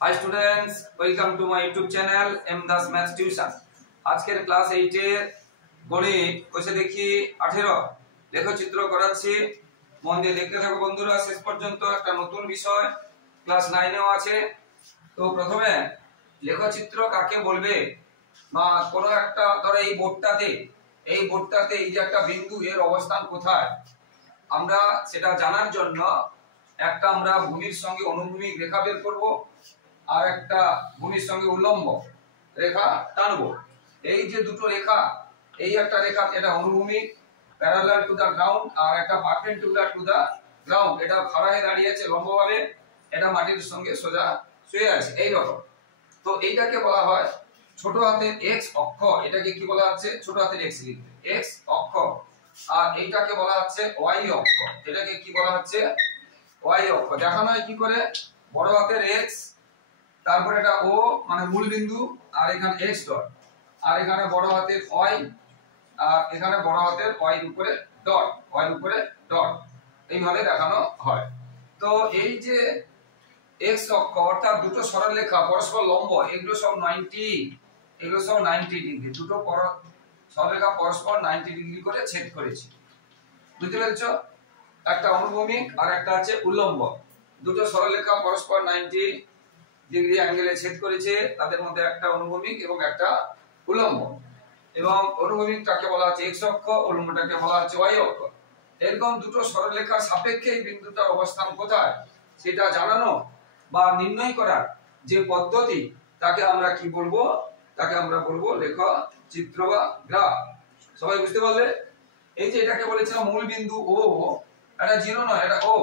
Hi students, welcome to my YouTube channel M Das Maths Tuition। আজকের class 8 এর গণিত কোষে দেখি 18 লেখচিত্র করাচ্ছি। মন দিয়ে দেখতে থাকো বন্ধুরা, শেষ পর্যন্ত একটা নতুন বিষয় ক্লাস 9 এও আছে। তো প্রথমে লেখচিত্র কাকে বলবে, না কোনো একটা ধরো এই বোর্ডটাতে এই যে একটা বিন্দু, এর অবস্থান কোথায় আমরা সেটা জানার জন্য একটা আমরা ভূমির সঙ্গে অনুভূমিক রেখা বের করব আর একটা ভূমির সঙ্গে উল্লম্ব রেখা টানবো। এই যে দুটো রেখা, এই একটা রেখা এটা অনুভূমিক প্যারালাল টু দা গ্রাউন্ড, আর একটা পারপেন্ডিকুলার টু দা গ্রাউন্ড, এটা খাড়া হয়ে দাঁড়িয়ে আছে লম্বভাবে, এটা মাটির সঙ্গে সোজা শুয়ে আছে এই রকম। তো এইটাকে বলা হয় ছোট হাতের x অক্ষ, এটাকে কি বলা হচ্ছে ছোট হাতের x লিখবে x অক্ষ, আর এইটাকে বলা হচ্ছে y অক্ষ, এটাকে কি বলা হচ্ছে y অক্ষ। দেখানো হয় কি করে, বড় হাতের x, তারপর এটা o মানে মূল বিন্দু, আর এখানে x ডট, আর এখানে বড় হাতের y, আর এখানে বড় হাতের y এর উপরে ডট, y এর উপরে ডট, এইভাবে দেখানো হয়। তো এই যে x অক্ষ অর্থাৎ দুটো সরলরেখা পরস্পর লম্ব, এগুলো সব 90 ডিগ্রি, দুটো সরলরেখা পরস্পর 90 ডিগ্রি করে ছেদ করেছে, বুঝতে পেরেছো? একটা অনুভূমিক আর একটা আছে উল্লম্ব, দুটো সরলরেখা পরস্পর 90 ডিগ্রি অ্যাঙ্গেলে ছেদ করেছে, তাদের মধ্যে একটা অনুভূমিক এবং একটা উল্লম্ব, এবং অনুভূমিকটাকে বলা হচ্ছে x অক্ষ, উল্লম্বটাকে বলা হচ্ছে y অক্ষ। এরকম দুটো সরলরেখার সাপেক্ষে এই বিন্দুটার অবস্থান কোথায় সেটা জানানো বা নির্ণয় করার যে পদ্ধতি, তাকে আমরা কি বলবো, তাকে আমরা বলবো লেখচিত্র বা গ্রাফ। সবাই বুঝতে পারলে? এই যে এটাকে বলেছিলাম মূল বিন্দু ও, এটা 0 নয়, এটা ও,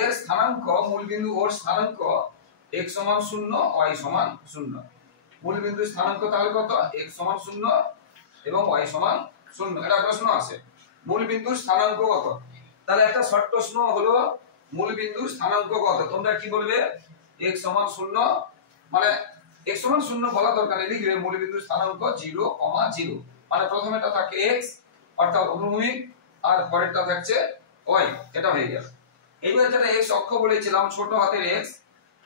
এর স্থানাঙ্ক, মূল বিন্দু ওর স্থানাঙ্ক x সমান 0, y সমান 0। মূল বিন্দুর স্থানাঙ্ক তাহলে কত, x সমান 0 এবং y সমান 0। এটা প্রশ্ন আছে মূল বিন্দুর স্থানাঙ্ক কত, তাহলে একটা শর্ট প্রশ্ন হলো মূল বিন্দুর স্থানাঙ্ক কত, তোমরা কি বলবে x সমান 0, মানে x সমান 0 বলা দরকার নেই, লিখবে মূল বিন্দুর স্থানাঙ্ক 0, 0, মানে প্রথমেটা থাকে x অর্থাৎ অনুভূমিক, আর পরেরটা থাকছে y, এটা হয়ে গেল। এইবার যেটা x অক্ষ বলেছিলাম ছোট হাতের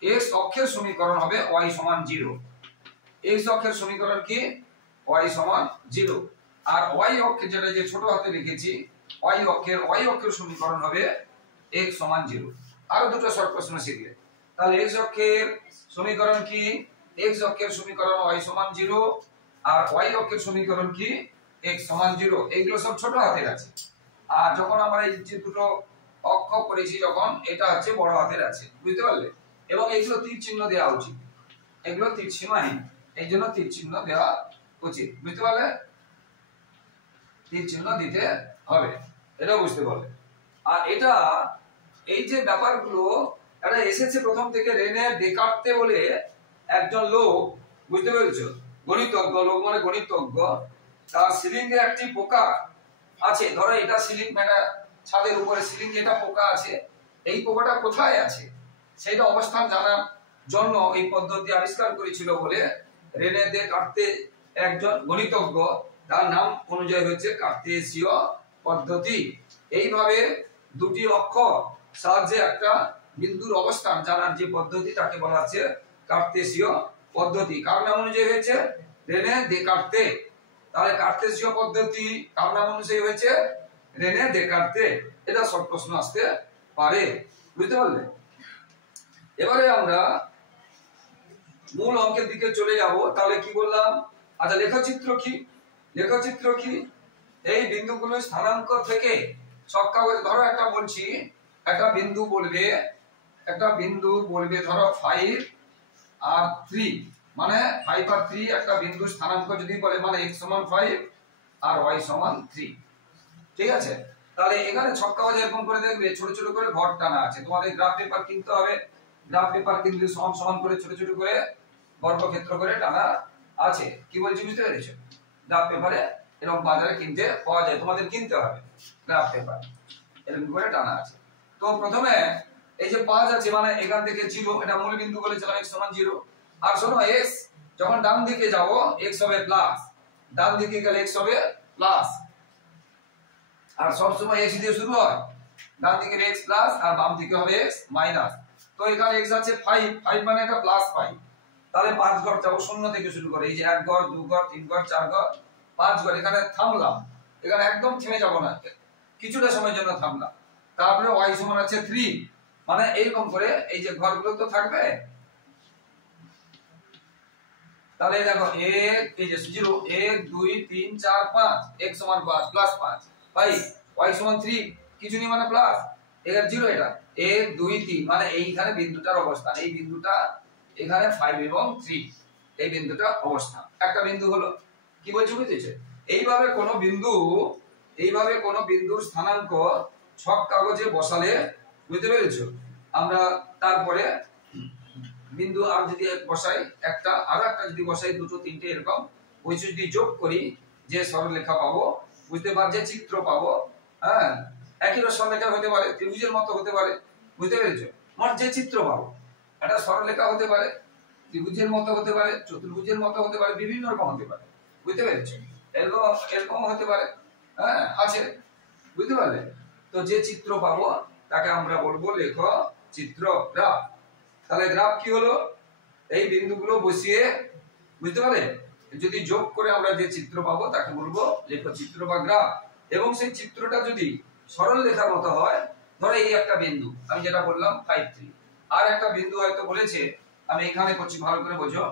x অক্ষের সমীকরণ হবে y সমান 0। x অক্ষের সমীকরণ কি, y সমান 0, আর y অক্ষে যেটা যে ছোট হাতে লিখেছি y অক্ষের সমীকরণ হবে x সমান 0। আরো দুটো শর্ট প্রশ্ন শিখলে, তাহলে x অক্ষের সমীকরণ কি, x অক্ষের সমীকরণ y সমান 0, আর y অক্ষের সমীকরণ কি x সমান 0। এইগুলো সব ছোট হাতের আছে, আর যখন আমরা এই যে দুটো অক্ষ করেছি যখন, এটা হচ্ছে বড় হাতের আছে, বুঝতে পারলে? এবং এগুলো তীর চিহ্ন দেওয়া উচিত, এগুলো তীর চিহ্নহীন, এই জন্য তীর চিহ্ন দেওয়া উচিত, বুঝতে পারলে? তীর চিহ্ন দিতে হবে, এটাও বুঝতে পারলে। আর এটা এই যে ব্যাপারগুলো এটা এসেছে প্রথম থেকে রেনে ডেকার্তে বলে একজন লোক, বুঝতে পেরেছো? গণিতজ্ঞ লোক মানে গণিতজ্ঞ, তার সিলিংয়ে একটি পোকা আছে, ধরো এটা সিলিং, মানে ছাদের উপরে সিলিং এটা পোকা আছে, এই পোকাটা কোথায় আছে সেটা অবস্থান জানার জন্য এই পদ্ধতি আবিষ্কার করেছিল বলে রেনে ডেকার্তে একজন গণিতজ্ঞ, তার নাম অনুযায়ী হচ্ছে কার্তেসীয় পদ্ধতি। এইভাবে দুটি অক্ষ সাহায্যে একটা বিন্দুর অবস্থান জানার যে পদ্ধতি, তাকে বলা হচ্ছে কার্তেসীয় পদ্ধতি। কার নাম অনুযায়ী হয়েছে, রেনে ডেকার্তে। তাহলে কার্তেসীয় পদ্ধতি কার নাম অনুযায়ী হয়েছে, রেনে ডেকার্তে। এটা শর্ট প্রশ্ন আসতে পারে, বুঝতে পারলে? এবারে আমরা মূল অঙ্কের দিকে চলে যাব। তাহলে কি বললাম, আচ্ছা লেখচিত্র কি, এই বিন্দুগুলোর স্থানাঙ্ক থেকে সব কাগজ, ধরো একটা বলছি, একটা বিন্দু বলবে ধরো 5 আর 3, মানে 5 আর 3 একটা বিন্দু স্থানাঙ্ক যদি বলে, মানে x সমান 5 আর y সমান 3, ঠিক আছে? তাহলে এখানে ছক কাগজ এরকম করে দেখবে ছোট ছোট করে ঘর টানা আছে, তোমাদের গ্রাফ পেপার কিনতে হবে, গ্রাফ পেপার কিনলে সমান সমান করে ছোট ছোট করে বর্গক্ষেত্র করে টানা আছে। কি বলছি বুঝতে পেরেছো? গ্রাফ পেপারে এরকম বাজারে কিনতে পাওয়া যায়, তোমাদের কিনতে হবে গ্রাফ পেপার, এরকম করে টানা আছে। তো প্রথমে এই যে 5 আছে, মানে এখান থেকে 0, এটা মূল বিন্দু বলেছিলাম x সমান 0। আর শোনো x যখন ডান দিকে যাব x হবে প্লাস, ডান দিকে গেলে x হবে প্লাস, আর সব সময় x দিয়ে শুরু হয়, ডান দিকে x প্লাস আর বাম দিকে হবে x মাইনাস। তো তো এখানে x আছে 5, 5 মানে এটা +5, তাহলে 5 ঘর যাব, শূন্য থেকে শুরু করে, এই যে 1 ঘর 2 ঘর 3 ঘর 4 ঘর 5 ঘর, এখানে থামলাম, এখানে একদম থেমে যাব না, কিছুটা সময়ের জন্য থামলাম। তারপরে y সমান আছে 3, মানে এইরকম করে এই যে ঘরগুলো তো থাকবে। তাহলে দেখো এই যে 0 1 2 3 4 5, x সমান +5, ভাই y সমান 3, কিছু নেই মানে প্লাস, এর 0 এটা 1 2 3, মানে এইখানে বিন্দুটার অবস্থান, এই বিন্দুটা এখানে 5 এবং 3, এই বিন্দুটা অবস্থান, একটা বিন্দু হলো। কি বলছি বুঝেছো? এইভাবে কোন বিন্দুর স্থানাঙ্ক ছক কাগজে বসালে, বুঝতে পেরেছো, আমরা তারপরে বিন্দু আর যদি বসাই, একটা আর একটা যদি বসাই, দুটো তিনটে এরকম ওই যদি যোগ করি, যে সরলরেখা পাবো, বুঝতে পারছে, চিত্র পাবো। হ্যাঁ, একই সরলরেখা হতে পারে, ত্রিভুজের মতো হতে পারে, বুঝতে পেরেছো, মানে যে চিত্র পাবো, এটা সরলরেখা হতে পারে, ত্রিভুজের মতো হতে পারে, চতুর্ভুজের মতো হতে পারে, বিভিন্ন রকম হতে পারে, বুঝতে পেরেছো, এরকম হতে পারে। হ্যাঁ আছে, বুঝতে পারলে? তো যে চিত্র পাবো তাকে আমরা বলবো লেখ চিত্র, গ্রাফ। তাহলে গ্রাফ কি হলো? এই বিন্দুগুলো বসিয়ে, বুঝতে পারলে, যদি যোগ করে আমরা যে চিত্র পাবো তাকে বলবো লেখচিত্র বা গ্রাফ। এবং সেই চিত্রটা যদি সরল রেখার মতো হয়, ধরো এই একটা বিন্দু, আমি যেটা বললাম 5 3, আর একটা বিন্দু হয়তো বলেছে, আমি এখানে করছি, ভালো করে বোঝো,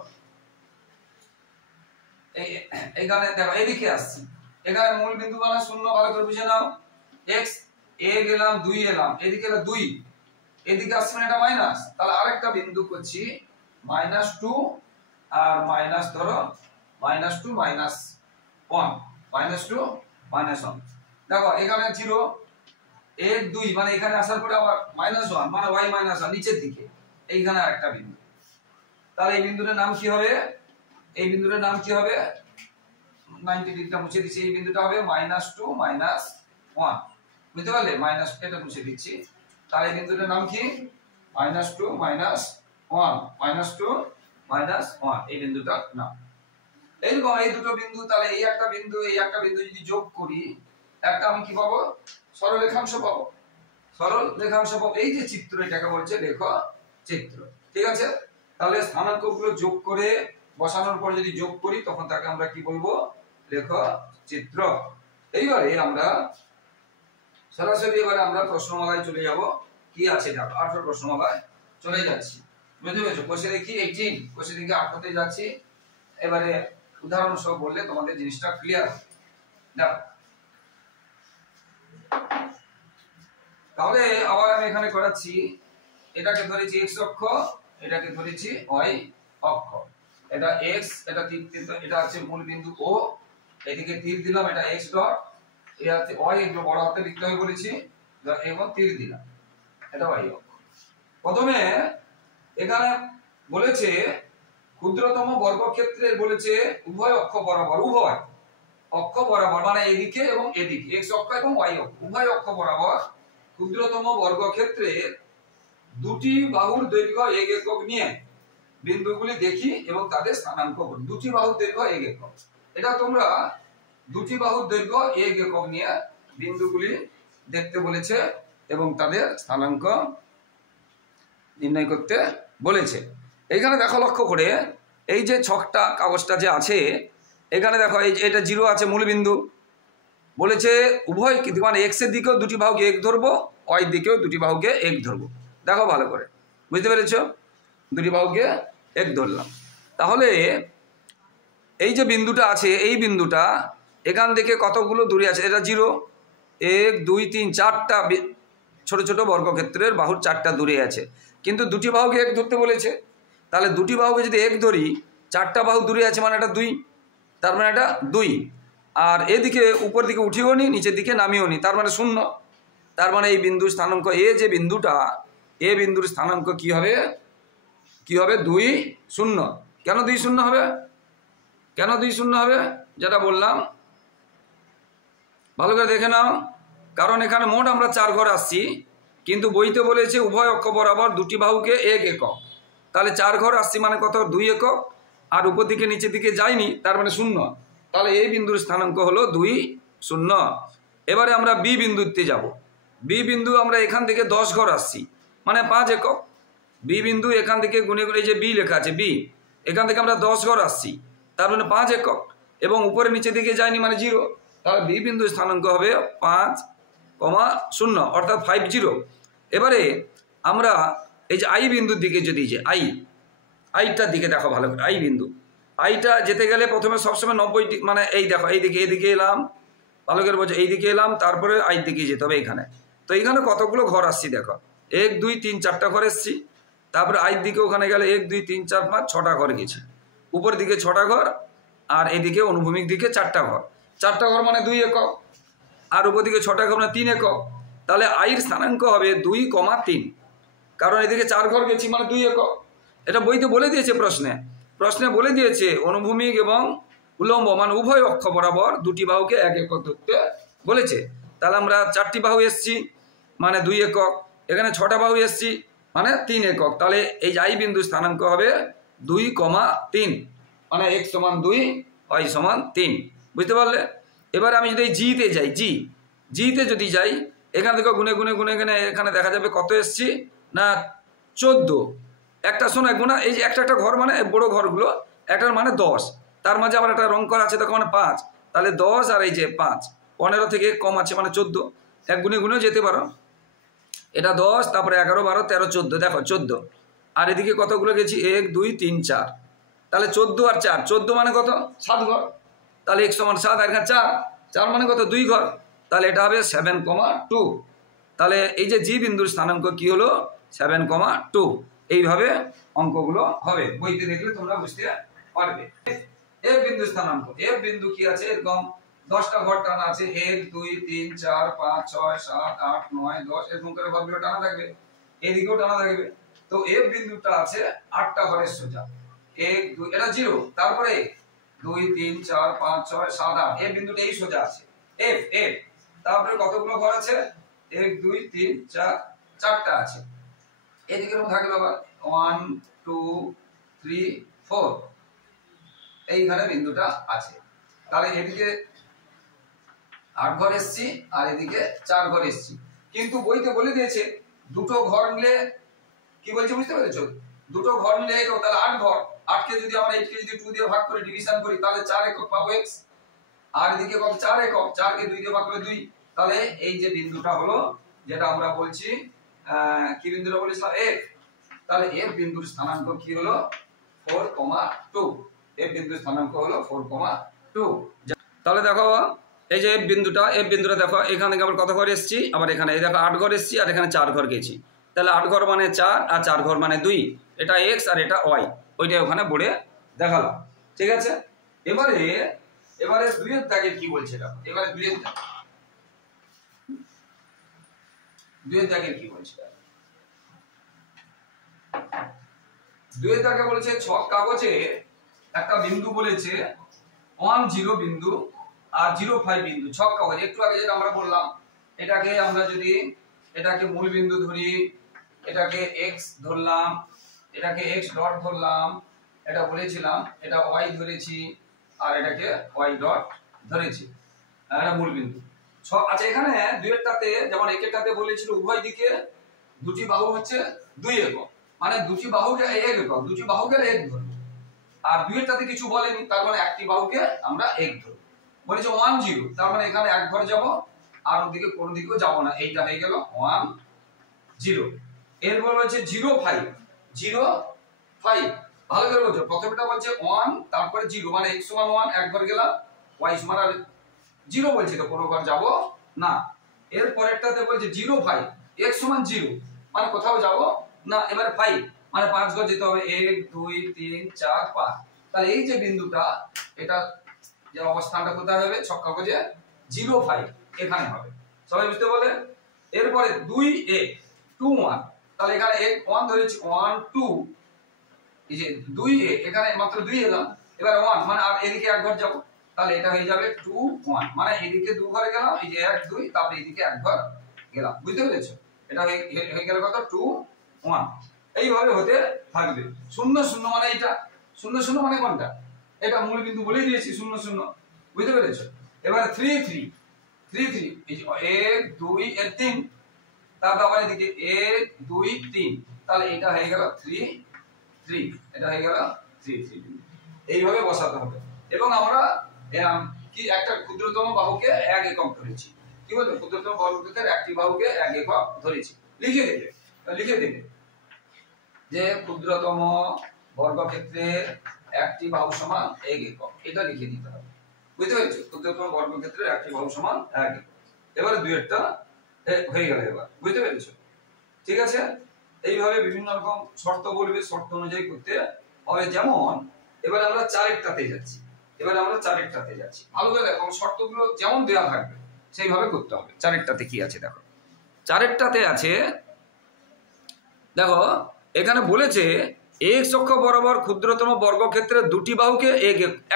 এইখানে দেখো এদিকে আসছি, এখানে মূল বিন্দু মানে 0, ভালো করে বুঝে নাও, x a গেলাম 2 এলাম, এদিকে এলো 2, এদিকে আসছে মানে এটা মাইনাস, তাহলে আরেকটা বিন্দু করছি -2 আর মাইনাস, ধরো -2 -1, -2 -1, দেখো এখানে 0 1 2, মানে এখানে আসার পরে আবার -1, মানে y -1 নিচের দিকে, এইখানে আরেকটা বিন্দু। তাহলে এই বিন্দুটার নাম কি হবে? এই বিন্দুটার নাম কি হবে? 90 ডিগ্রিটা মুছে দিচ্ছি, এই বিন্দুটা হবে -2 -1, বুঝতে পারলে, মাইনাস এটা মুছে দিচ্ছি। তাহলে এই বিন্দুটার নাম কি? -2 -1, -2 -1, এই বিন্দুটার নাম। এইরকম এই দুটো বিন্দু, তাহলে এই একটা বিন্দু এই একটা বিন্দু যদি যোগ করি, একটা আমি কি পাবো? সরলরেখাংশ পাবো, সরলরেখাংশ পাবো। এই যে চিত্র, এটাকে বলছে লেখ চিত্র, ঠিক আছে? তাহলে স্থানাঙ্কগুলো যোগ করে বসানোর পর যদি যোগ করি, তখন তাকে আমরা কি বলবো? লেখ চিত্র। এইবারে আমরা সরাসরি আমরা প্রশ্নমালায় চলে যাব। কি আছে দেখো, 18 প্রশ্নমালায় চলে যাচ্ছি, বুঝতে পেরেছো? কোষে দেখি 18, কোষে দেখি 18তে যাচ্ছি। এবারে উদাহরণ সহ বললে তোমাদের জিনিসটা ক্লিয়ার। দেখো তাহলে আবার আমি এখানে করাচ্ছি, এটাকে ধরেছি x অক্ষ, এটাকে ধরেছি y অক্ষ, এটা x, এটা তীর, এটা আছে মূল বিন্দু O, এদিকে তীর দিলাম, এটা x ডট, এটা আছে y, এগুলো বড় হাতে লিখতে হবে বলেছি, এবং তীর দিলাম, এটা y অক্ষ। প্রথমে এখানে বলেছে ক্ষুদ্রতম বর্গক্ষেত্রের, বলেছে উভয় অক্ষ বরাবর, উভয় অক্ষ বরাবর, মানে এদিকে এবং এদিকে, x অক্ষ এবং y অক্ষ, উভয় অক্ষ বরাবর ক্ষুদ্রতম বর্গক্ষেত্রের দুটি বাহুর দৈর্ঘ্য 1 একক নিয়ে বিন্দুগুলি দেখি এবং তাদের স্থানাঙ্ক করি। দুটি বাহুর দৈর্ঘ্য 1 একক, এটা তোমরা দুটি বাহুর দৈর্ঘ্য 1 একক নিয়ে বিন্দুগুলি দেখতে বলেছে এবং তাদের স্থানাঙ্ক নির্ণয় করতে বলেছে। এইখানে দেখো লক্ষ্য করে, এই যে ছকটা কাগজটা যে আছে, এখানে দেখো এই এটা 0 আছে মূল বিন্দু, বলেছে উভয় মানে x এর দিকেও দুটি বাহুকে 1 ধরবো, y দিকেও দুটি বাহুকে 1 ধরবো। দেখো ভালো করে, বুঝতে পেরেছো? দুটি বাহুকে 1 ধরলাম। তাহলে এই যে বিন্দুটা আছে, এই বিন্দুটা এখান থেকে কতগুলো দূরে আছে? এটা 0 1 2 3 4টা ছোট ছোট বর্গক্ষেত্রের বাহুর 4টা দূরে আছে, কিন্তু দুটি বাহুকে 1 ধরতে বলেছে। তাহলে দুটি বাহুকে যদি 1 ধরি, 4টা বাহু দূরে আছে, মানে এটা 2, তার মানে এটা 2, আর এদিকে উপর দিকে উঠিও নি, নিচের দিকে নামিও নি, তার মানে 0। তার মানে এই বিন্দুর স্থানাঙ্ক এ, যে বিন্দুটা, এ বিন্দুর স্থানাঙ্ক কি হবে? কি হবে? 2 0। কেন 2 0 হবে? কেন 2 0 হবে? যেটা বললাম, ভালো করে দেখে নাও। কারণ এখানে মোট আমরা 4 ঘর আসছি, কিন্তু বইতে বলেছে উভয় অক্ষ বরাবর দুটি বাহুকে 1 একক। তাহলে 4 ঘর আসছি মানে কত? 2 একক, আর উপর দিকে নিচের দিকে যায়নি, তার মানে 0। তাহলে এই বিন্দুর স্থানাঙ্ক হলো 2 0। এবারে আমরা বি বিন্দুতে যাব। বি বিন্দু আমরা এখান থেকে 10 ঘর আসছি, মানে 5 একক। বি বিন্দু এখান থেকে গুনে গুনে যে বি লেখা আছে বি, এখান থেকে আমরা 10 ঘর আসছি, তার মানে 5 একক, এবং উপরে নিচে দিকে যায়নি মানে 0, তাহলে বি বিন্দু স্থানাঙ্ক হবে 5,0 অর্থাৎ 50। এবারে আমরা এই যে আই বিন্দুর দিকে যদি যে আইটার দিকে দেখো ভালো করে, আই বিন্দু আইটা যেতে গেলে প্রথমে সবসময় 90 মানে এই দেখো এইদিকে এলাম, ভালো করে বলছো এইদিকে এলাম, তারপরে আইর দিকে যেতে হবে এইখানে। তো এইখানে কতগুলো ঘর আসছি দেখো, 1 2 3 4টা ঘর এসছি, তারপরে আইর দিকে ওখানে গেলে 1 2 3 4 5 6টা ঘর গেছি, উপর দিকে 6টা ঘর, আর এদিকে অনুভূমিক দিকে 4টা ঘর, 4টা ঘর মানে 2 একক, আর উপর দিকে 6টা ঘর মানে 3 একক। তাহলে আইর স্থানাঙ্ক হবে 2,3, কারণ এদিকে 4 ঘর গেছি মানে 2 একক। এটা বইতে বলে দিয়েছে, প্রশ্নে বলে দিয়েছে অনুভূমিক এবং উলম্ব মানে উভয় অক্ষ বরাবর দুটি বাহুকে 1 একক ধরতে বলেছে। তাহলে আমরা 4টি বাহু এসছি মানে 2 একক, এখানে 6টা বাহু এসছি মানে 3 একক। তাহলে এই আই বিন্দু স্থানাঙ্ক হবে 2,3, মানে x সমান 2 y সমান 3, বুঝতে পারলে? এবার আমি যদি জিতে যাই, জিতে যদি যাই, এখান থেকে গুনে এখানে দেখা যাবে কত এসছি না 14। একটা শোনা গুণা, এই যে একটা ঘর মানে বড় ঘরগুলো, একটার মানে 10, তার মাঝে আবার একটা রং করা আছে তখন মানে 5, তাহলে 10 আর এই যে 5, 15 থেকে কম আছে মানে 14, এক গুনেও যেতে পারো। এটা 10, তারপরে 11 12 13 14, দেখো 14, আর এদিকে কতগুলো গেছি 1 2 3 4, তাহলে 14 আর 4, 14 মানে কত 7 ঘর, তাহলে x সমান 7, আর এখানে 4 মানে কত 2 ঘর, তাহলে এটা হবে 7,2। তাহলে এই যে জি বিন্দুর স্থানাঙ্ক কি হলো 7,2। এইভাবে অঙ্কগুলো হবে, বইতে দেখলে তোমরা বুঝতে পারবে। এফ বিন্দু স্থানাঙ্ক, এফ বিন্দু কি আছে, এরকম 10টা ঘর টানা আছে, 1 2 3 4 5 6 7 8 9 10, এরকম করে ঘরগুলো টানা থাকবে, এদিকেও টানা থাকবে। তো এফ বিন্দুটা আছে 8টা ঘরের সোজা, 1 2, এটা 0, তারপরে 2 3 4 5 6 7 8, এফ বিন্দুটা এই সোজা আছে, এফ তারপরে কতগুলো ঘর আছে 1 2 3 4, 4টা আছে, এদিকে থাকবে আবার 1 2 3 4, এইখানে বিন্দুটা আছে। তাহলে এদিকে 8 ঘর এসছি আর এদিকে 4 ঘর এসছি, কিন্তু বইতে বলে দিয়েছে দুটো ঘর নিলে কি বলছে বুঝতে পেরেছো, দুটো ঘর নিলে তাহলে 8 ঘর, 8 কে যদি আমরা 8 কে যদি 2 দিয়ে ভাগ করে ডিভিশন করি তাহলে 4 একক পাবো x, আর এদিকে কত 4 একক, 4 কে 2 দিয়ে ভাগ করে 2, তাহলে এই যে বিন্দুটা হলো যেটা আমরা বলছি কি বিন্দুটা বলেছিলাম f, তাহলে f বিন্দুর স্থানাঙ্ক কি হলো 4,2, f বিন্দুর স্থানাঙ্ক হলো 4,2। তাহলে দেখো এই যে f বিন্দুটা দেখো, এখানে আবার কত ঘর এসেছি, আবার এখানে এই দেখো 8 ঘর এসেছি আর এখানে 4 ঘর গেছি, তাহলে 8 ঘর মানে 4 আর 4 ঘর মানে 2, এটা x আর এটা y, ওইটাই ওখানে বোর্ডে দেখালাম, ঠিক আছে। এবারে 2 এর দাগে কি বলছে দেখো, এবারে 2 এর দাগে কি বলছে, 2 এর দাগে বলেছে ছক কাগজে একটা বিন্দু বলেছে 1 0 বিন্দু আর 0 5 বিন্দু, ছক কাগজে একটু আগে যেটা আমরা বললাম, এটাকে আমরা যদি এটাকে মূল বিন্দু ধরি, এটাকে x ধরলাম, এটাকে x ডট ধরলাম, এটা বলেছিলাম এটা y ধরেছি, আর এটাকে y ডট ধরেছি, এটা মূল বিন্দু। আচ্ছা এখানে 2 এরটাতে যেমন একেরটাতে বলেছিল উভয় দিকে দুটি বাহু হচ্ছে 2 একক, মানে দুটি বাহুকে 1 একক, দুটি বাহুকে 1 ধরব, আর 2 এরটাতে কিছু বলেনি, তার মানে একটি বাহুকে আমরা 1 ধরব। বলেছে 1 0, তার মানে এখানে এক ঘর যাব আর ওদিকে কোন দিকেও যাব না, এইটা হয়ে গেল 1 0। এরপর বলছে 0 5, 0 5, ভালো করে বুঝো, প্রথমটা বলছে 1 তারপরে 0, মানে x সমান 1 এক ঘর গেলাম, y সমান আর 0 বলছে তো কোনো ঘর যাব না। এর পরেরটাতে বলছে 0 5, x সমান 0, মানে কোথাও যাব না, এবারে 5 মানে 5 ঘর যেতে হবে, 1 2 3 4 5, তাহলে এই যে বিন্দুটা এটা যে অবস্থানটা কোথায় হবে ছক কাগজে 0 5 এখানে হবে, সবাই বুঝতে পারলে। এরপরে 2 1 2 1, তাহলে এখানে 1 ধরেছি 1 2, এই যে 2 এখানে মাত্র 2 এলাম, এবার 1 মানে আর এদিকে এক ঘর যাব, তাহলে এটা হয়ে যাবে 2 1, মানে এদিকে 2 ঘরে গেলাম, এই যে 1 2, তারপরে এদিকে এক ঘর গেলাম, বুঝতে পেরেছো, এটা হয়ে গেল কত 2 1। এইভাবে হতে থাকবে। 0 0 মানে এটা, 0 0 মানে কোনটা, এটা মূল বিন্দু বলেই দিয়েছি 0 0, বুঝতে পেরেছো। এবারে 3 3, 3 3, এই যে 1 2 এর 3, তারপর আবার এদিকে 1 2 3, তাহলে এটা হয়ে গেল 3 3, এটা হয়ে গেল 3 3। এইভাবে বসাতে হবে। এবং আমরা কি একটা ক্ষুদ্রতম বাহুকে 1 একক ধরেছি। কি বলতো, ক্ষুদ্রতম বর্গক্ষেত্রের একটি বাহুকে 1 একক ধরেছি। লিখে দেবে যে ক্ষুদ্রতম বর্গক্ষেত্রের একটি বাহু সমান 1 একক, এটা লিখে দিতে হবে। বুঝতে পেরেছো? ক্ষুদ্রতম বর্গক্ষেত্রের একটি বাহু সমান 1 একক। এবারে দুইয়েরটা হয়ে গেল। এবার বুঝতে পেরেছো? ঠিক আছে। এইভাবে বিভিন্ন রকম শর্ত বলবে, শর্ত অনুযায়ী করতে হবে। যেমন এবার আমরা 4-টাতে যাচ্ছি। ভালো করে দেখো, শর্তগুলো যেমন দেওয়া থাকবে সেইভাবে করতে হবে। 4-টাতে কি আছে দেখো, 4-টাতে আছে দেখো, এখানে বলেছে x অক্ষ বরাবর ক্ষুদ্রতম বর্গক্ষেত্রের দুটি বাহুকে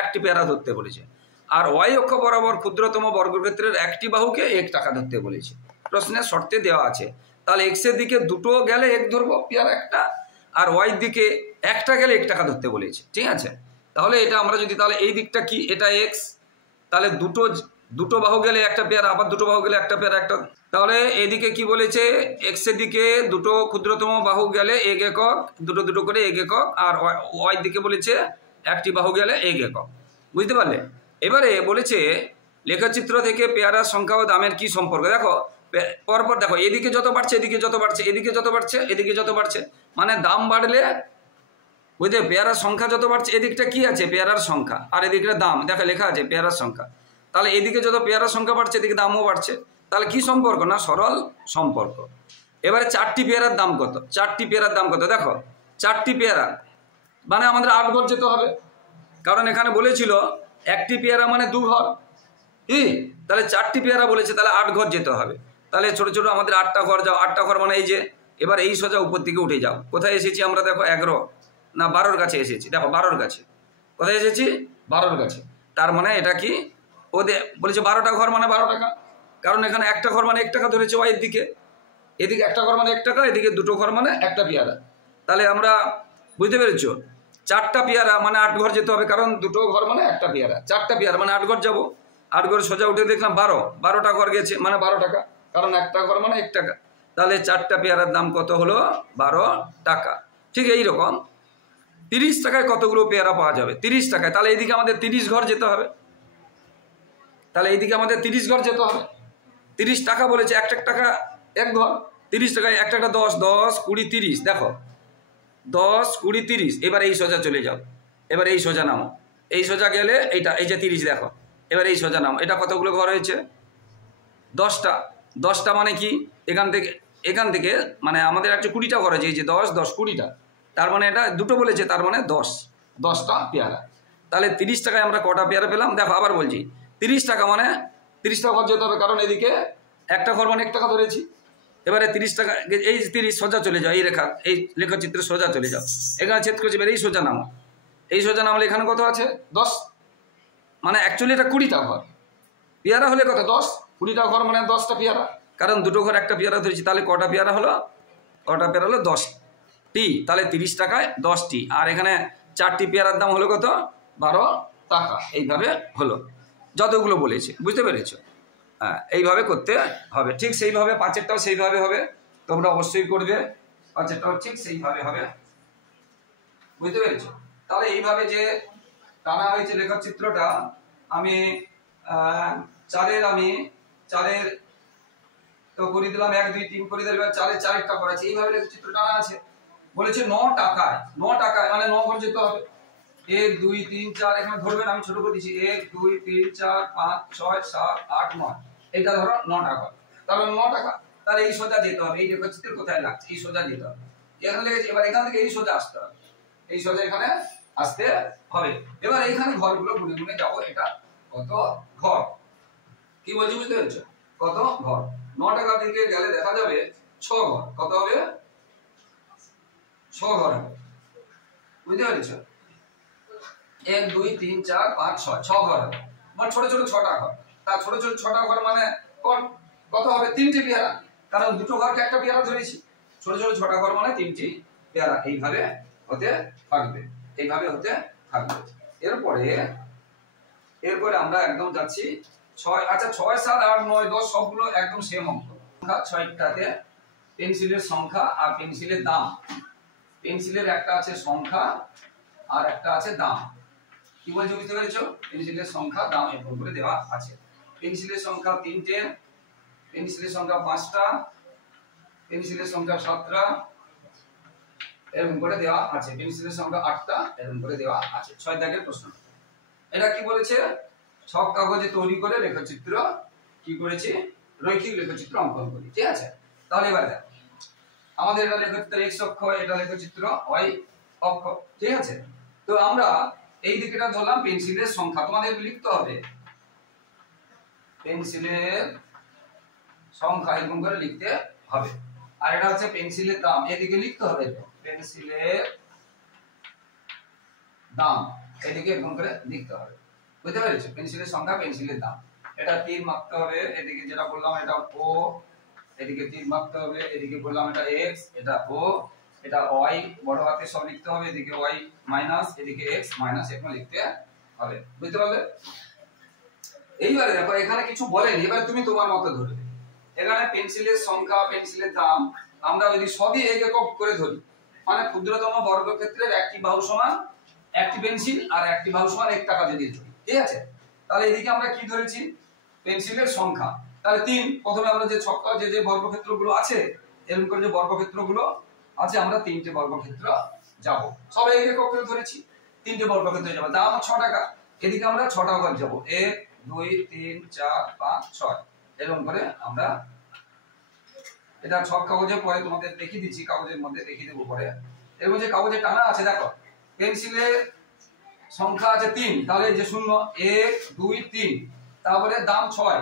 একটি পেয়ারা ধরতে বলেছে, আর y অক্ষ বরাবর ক্ষুদ্রতম বর্গক্ষেত্রের একটি বাহুকে 1 টাকা ধরতে বলেছে। প্রশ্নের শর্তে দেওয়া আছে। তাহলে x এর দিকে দুটো গেলে 1 ধরবো পেয়ারা একটা, আর y এর দিকে একটা গেলে 1 টাকা ধরতে বলেছে। ঠিক আছে। তাহলে এটা আমরা যদি, তাহলে এই দিকটা কি, এটা x, তাহলে দুটো বাহু গেলে একটা পেয়ারা, আবার দুটো বাহু গেলে একটা পেয়ারা একটা। তাহলে এদিকে কি বলেছে, x এর দিকে দুটো ক্ষুদ্রতম বাহু গেলে 1 একক, দুটো করে 1 একক, আর y দিকে বলেছে একটি বাহু গেলে 1 একক। বুঝতে পারলে? এবারে বলেছে লেখচিত্র থেকে পেয়ারার সংখ্যা ও দামের কি সম্পর্ক। দেখো পরপর দেখো, এদিকে যত বাড়ছে এদিকে যত বাড়ছে, এদিকে যত বাড়ছে এদিকে যত বাড়ছে, মানে দাম বাড়লে বুঝলে পেয়ারার সংখ্যা যত বাড়ছে, এদিকটা কি আছে পেয়ারার সংখ্যা, আর এদিকটা দাম, দেখো লেখা আছে পেয়ারার সংখ্যা। তাহলে এদিকে যত পেয়ারার সংখ্যা বাড়ছে এদিকে দামও বাড়ছে। তাহলে কি সম্পর্ক, না সরল সম্পর্ক। এবারে 4টি পেয়ারার দাম কত, 4টি পেয়ারার দাম কত দেখো, 4টি পেয়ারা মানে আমাদের 8 ঘর যেতে হবে, কারণ এখানে বলেছিল একটি পেয়ারা মানে 2 ঘর। কি, তাহলে 4টি পেয়ারা বলেছে, তাহলে 8 ঘর যেতে হবে। তাহলে ছোট ছোট আমাদের 8টা ঘর যাও, 8টা ঘর মানে এই যে, এবার এই সোজা উপর দিকে উঠে যাও। কোথায় এসেছি আমরা দেখো, 11 না 12-র কাছে এসেছি। দেখো 12-র কাছে, কোথায় এসেছি, 12-র কাছে। তার মানে এটা কি, ওদের বলেছে 12টা ঘর মানে 12 টাকা, কারণ এখানে একটা ঘর মানে 1 টাকা ধরেছে ওই দিকে, এদিকে একটা ঘর মানে 1 টাকা, এদিকে দুটো ঘর মানে একটা পেয়ারা। তাহলে আমরা বুঝতে পেরেছো, 4টা পেয়ারা মানে 8 ঘর যেতে হবে, কারণ দুটো ঘর মানে একটা পেয়ারা। 4টা পেয়ারা মানে 8 ঘর যাবো। 8 ঘর সোজা উঠে দেখলাম 12টা ঘর গেছে মানে 12 টাকা, কারণ একটা ঘর মানে 1 টাকা। তাহলে 4টা পেয়ারার দাম কত হলো, 12 টাকা। ঠিক এইরকম 30 টাকায় কতগুলো পেয়ারা পাওয়া যাবে, 30 টাকায়। তাহলে এইদিকে আমাদের 30 ঘর যেতে হবে, তাহলে এইদিকে আমাদের 30 ঘর যেতে হবে। 30 টাকা বলেছে, 1 টাকা 1 ঘর, 30 টাকায় 1 টাকা 10, 10, 20, 30। দেখো 10, 20, 30। এবার এই সোজা চলে যাও, এবার এই সোজা নামো, এই সোজা গেলে এইটা, এই যে 30 দেখো, এবার এই সোজা নামো। এটা কতগুলো ঘর হয়েছে, 10টা। 10টা মানে কি, এখান থেকে মানে আমাদের একটা 20টা ঘর আছে, এই যে 10, 10, 20টা, তার মানে এটা দুটো বলেছে, তার মানে 10টা পেয়ারা। তাহলে 30 টাকায় আমরা কটা পেয়ারা পেলাম দেখো, আবার বলছি 30 টাকা মানে 30টা ঘর যেতে হবে, কারণ এদিকে একটা ঘর মানে 1 টাকা ধরেছি। এবারে 30 টাকা, এই 30 সোজা চলে যাও, এই রেখা, এই লেখচিত্রে সোজা চলে যাও, এখানে ছেদ করেছি, এবার এই সোজা নামো, এই সোজা নামলে এখানে কত আছে 10, মানে অ্যাকচুয়ালি এটা 20টা ঘর। পেয়ারা হলে কত 10, 20টা ঘর মানে 10টা পেয়ারা, কারণ দুটো ঘর একটা পেয়ারা ধরেছি। তাহলে কটা পেয়ারা হলো, 10টি। তাহলে 30 টাকায় 10টি, আর এখানে 4টি পেয়ারার দাম হলো কত, 12 টাকা। এইভাবে হলো যতগুলো বলেছে, বুঝতে পেরেছো? হ্যাঁ, এইভাবে করতে হবে। ঠিক সেইভাবে 5-এরটাও সেইভাবে হবে, তোমরা অবশ্যই করবে। 5-এরটাও ঠিক সেইভাবে হবে, বুঝতে পেরেছো? তাহলে এইভাবে যে টানা হয়েছে লেখচিত্রটা, আমি 4-এর তো করে দিলাম, 1, 2, 3 করে দিলাম। 4-এর 4-একটা করেছি, এইভাবে লেখচিত্র টানা আছে। বলেছে 9 টাকায় মানে 9 ঘর যেতে হবে। 1, 2, 3, 4, এখানে ধরবেন, আমি ছোট করে দিচ্ছি, 1, 2, 3, 4, 5, 6, 7, 8, 9। এটা ধরো 9 টাকা, তাহলে 9 টাকা। তাহলে এই সোজা যেতে হবে, এই লেখচিত্রের কোথায় লাগছে, এই সোজা যেতে হবে, এখানে লেগেছে। এবার এখান থেকে এই সোজা আসতে হবে, এই সোজা এখানে আসতে হবে। এবার এইখানে ঘরগুলো গুনে গুনে যাবো, এটা কত ঘর, কি বলছি বুঝতে পেরেছো, কত ঘর। 9 টাকা দিকে গেলে দেখা যাবে 6 ঘর। কত হবে, 6 ঘর হবে, বুঝতে পেরেছো? 1, 2, 3, 4, 5, 6, 6 ঘর হবে। মানে ছোট ছোট 6টা ঘর। তা ছোট ছোট 6টা ঘর মানে কত হবে, 3টি পেয়ারা, কারণ দুটো ঘরকে একটা পেয়ারা ধরেছি। ছোট ছোট 6টা ঘর মানে 3টি পেয়ারা। এইভাবে হতে থাকবে, এইভাবে হতে থাকবে। এরপরে আমরা একদম যাচ্ছি 6। আচ্ছা 6, 7, 8, 9, 10 সবগুলো একদম সেম অঙ্ক। 6টাতে পেন্সিলের সংখ্যা আর পেন্সিলের দাম। পেন্সিলের একটা আছে সংখ্যা আর একটা আছে দাম। কি বলছো বুঝতে পেরেছো? পেন্সিলের সংখ্যা দাম এরকম করে দেওয়া আছে। পেন্সিলের সংখ্যা 3টে, পেন্সিলের সংখ্যা 5টা, পেন্সিলের সংখ্যা 7টা, এরকম করে দেওয়া আছে। পেন্সিলের সংখ্যা 8টা, এরকম করে দেওয়া আছে। 6 দাগের প্রশ্ন। এটা কি বলেছে? ছক কাগজে তৈরি করে লেখচিত্র কি করেছি? রৈখিক লেখচিত্র অঙ্কন করি। ঠিক আছে, তাহলে এবার দেখো আমাদের এটা লেখচিত্র x অক্ষ, এটা লেখচিত্র y অক্ষ। ঠিক আছে, তো আমরা এই দিকটা ধরলাম পেন্সিলের সংখ্যা, তোমাদের লিখতে হবে পেন্সিলের সংখ্যা এরকম করে লিখতে হবে। আর এটা হচ্ছে পেন্সিলের দাম, এদিকে লিখতে হবে পেন্সিলের দাম, এদিকে এরকম করে লিখতে হবে। বুঝতে পেরেছো? পেন্সিলের সংখ্যা, পেন্সিলের দাম। এটা তীর মাপতে হবে, এদিকে যেটা বললাম এটা ও, এদিকে তীর মাপতে হবে, এদিকে বললাম এটা x, এটা ও, এটা y, বড় হাতে সব লিখতে হবে, এদিকে y মাইনাস, এদিকে x মাইনাস, এরকম লিখতে হবে। বুঝতে পারলে? এইবারে দেখো এখানে কিছু বলেনি, এবারে তুমি তোমার মতো ধরবে। এখানে পেন্সিলের সংখ্যা, পেন্সিলের দাম আমরা যদি সবই এক একক করে ধরি, মানে ক্ষুদ্রতম বর্গক্ষেত্রের একটি বাহু সমান একটি পেন্সিল আর একটি বাহু সমান 1 টাকা যদি ধরি, ঠিক আছে, তাহলে এদিকে আমরা কি ধরেছি? পেন্সিলের সংখ্যা। তাহলে 3, প্রথমে আমরা যে ছক্কা যে বর্গক্ষেত্রগুলো আছে এরকম করে যে বর্গক্ষেত্রগুলো আছে, আমরা 3টে বর্গক্ষেত্র যাব, সব এক একক করে ধরেছি, 3টে বর্গক্ষেত্রে যাব। দাম 6 টাকা, এদিকে আমরা 6টা ঘর যাব, 1 2 3 4 5 6, এরকম করে আমরা এটা ছক কাগজে পরে তোমাদের দেখিয়ে দিচ্ছি, কাগজের মধ্যে দেখিয়ে দেবো পরে। এরকম যে কাগজে টানা আছে দেখো, পেন্সিলের সংখ্যা আছে 3, তাহলে যে 0 1 2 3, তারপরে দাম 6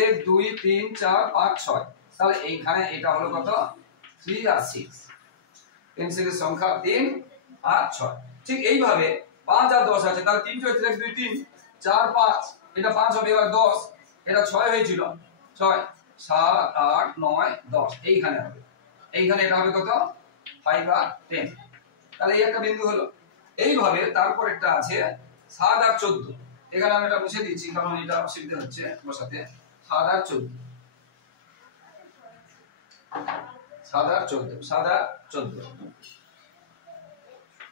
1 2 3 4 5 6, তাহলে এইখানে এটা হলো কত? 3 আর 6। পেন্সিলের সংখ্যা 3 আর 6। ঠিক এইভাবে 5 আর 10 আছে, তাহলে 3 2 3 4 5, এটা 5 হবে, এবার 10, এটা 6 হয়েছিল, 6 7 8 9 10, এইখানে হবে, এইখানে এটা হবে কত? 5 আর 10, তাহলে এই একটা বিন্দু হলো। এইভাবে তারপর একটা আছে 7 আর 14, এখানে আমি এটা মুছে দিচ্ছি কারণ এটা অসুবিধা হচ্ছে বসাতে। 7 আর 14, 7 আর 14, 7 আর 14,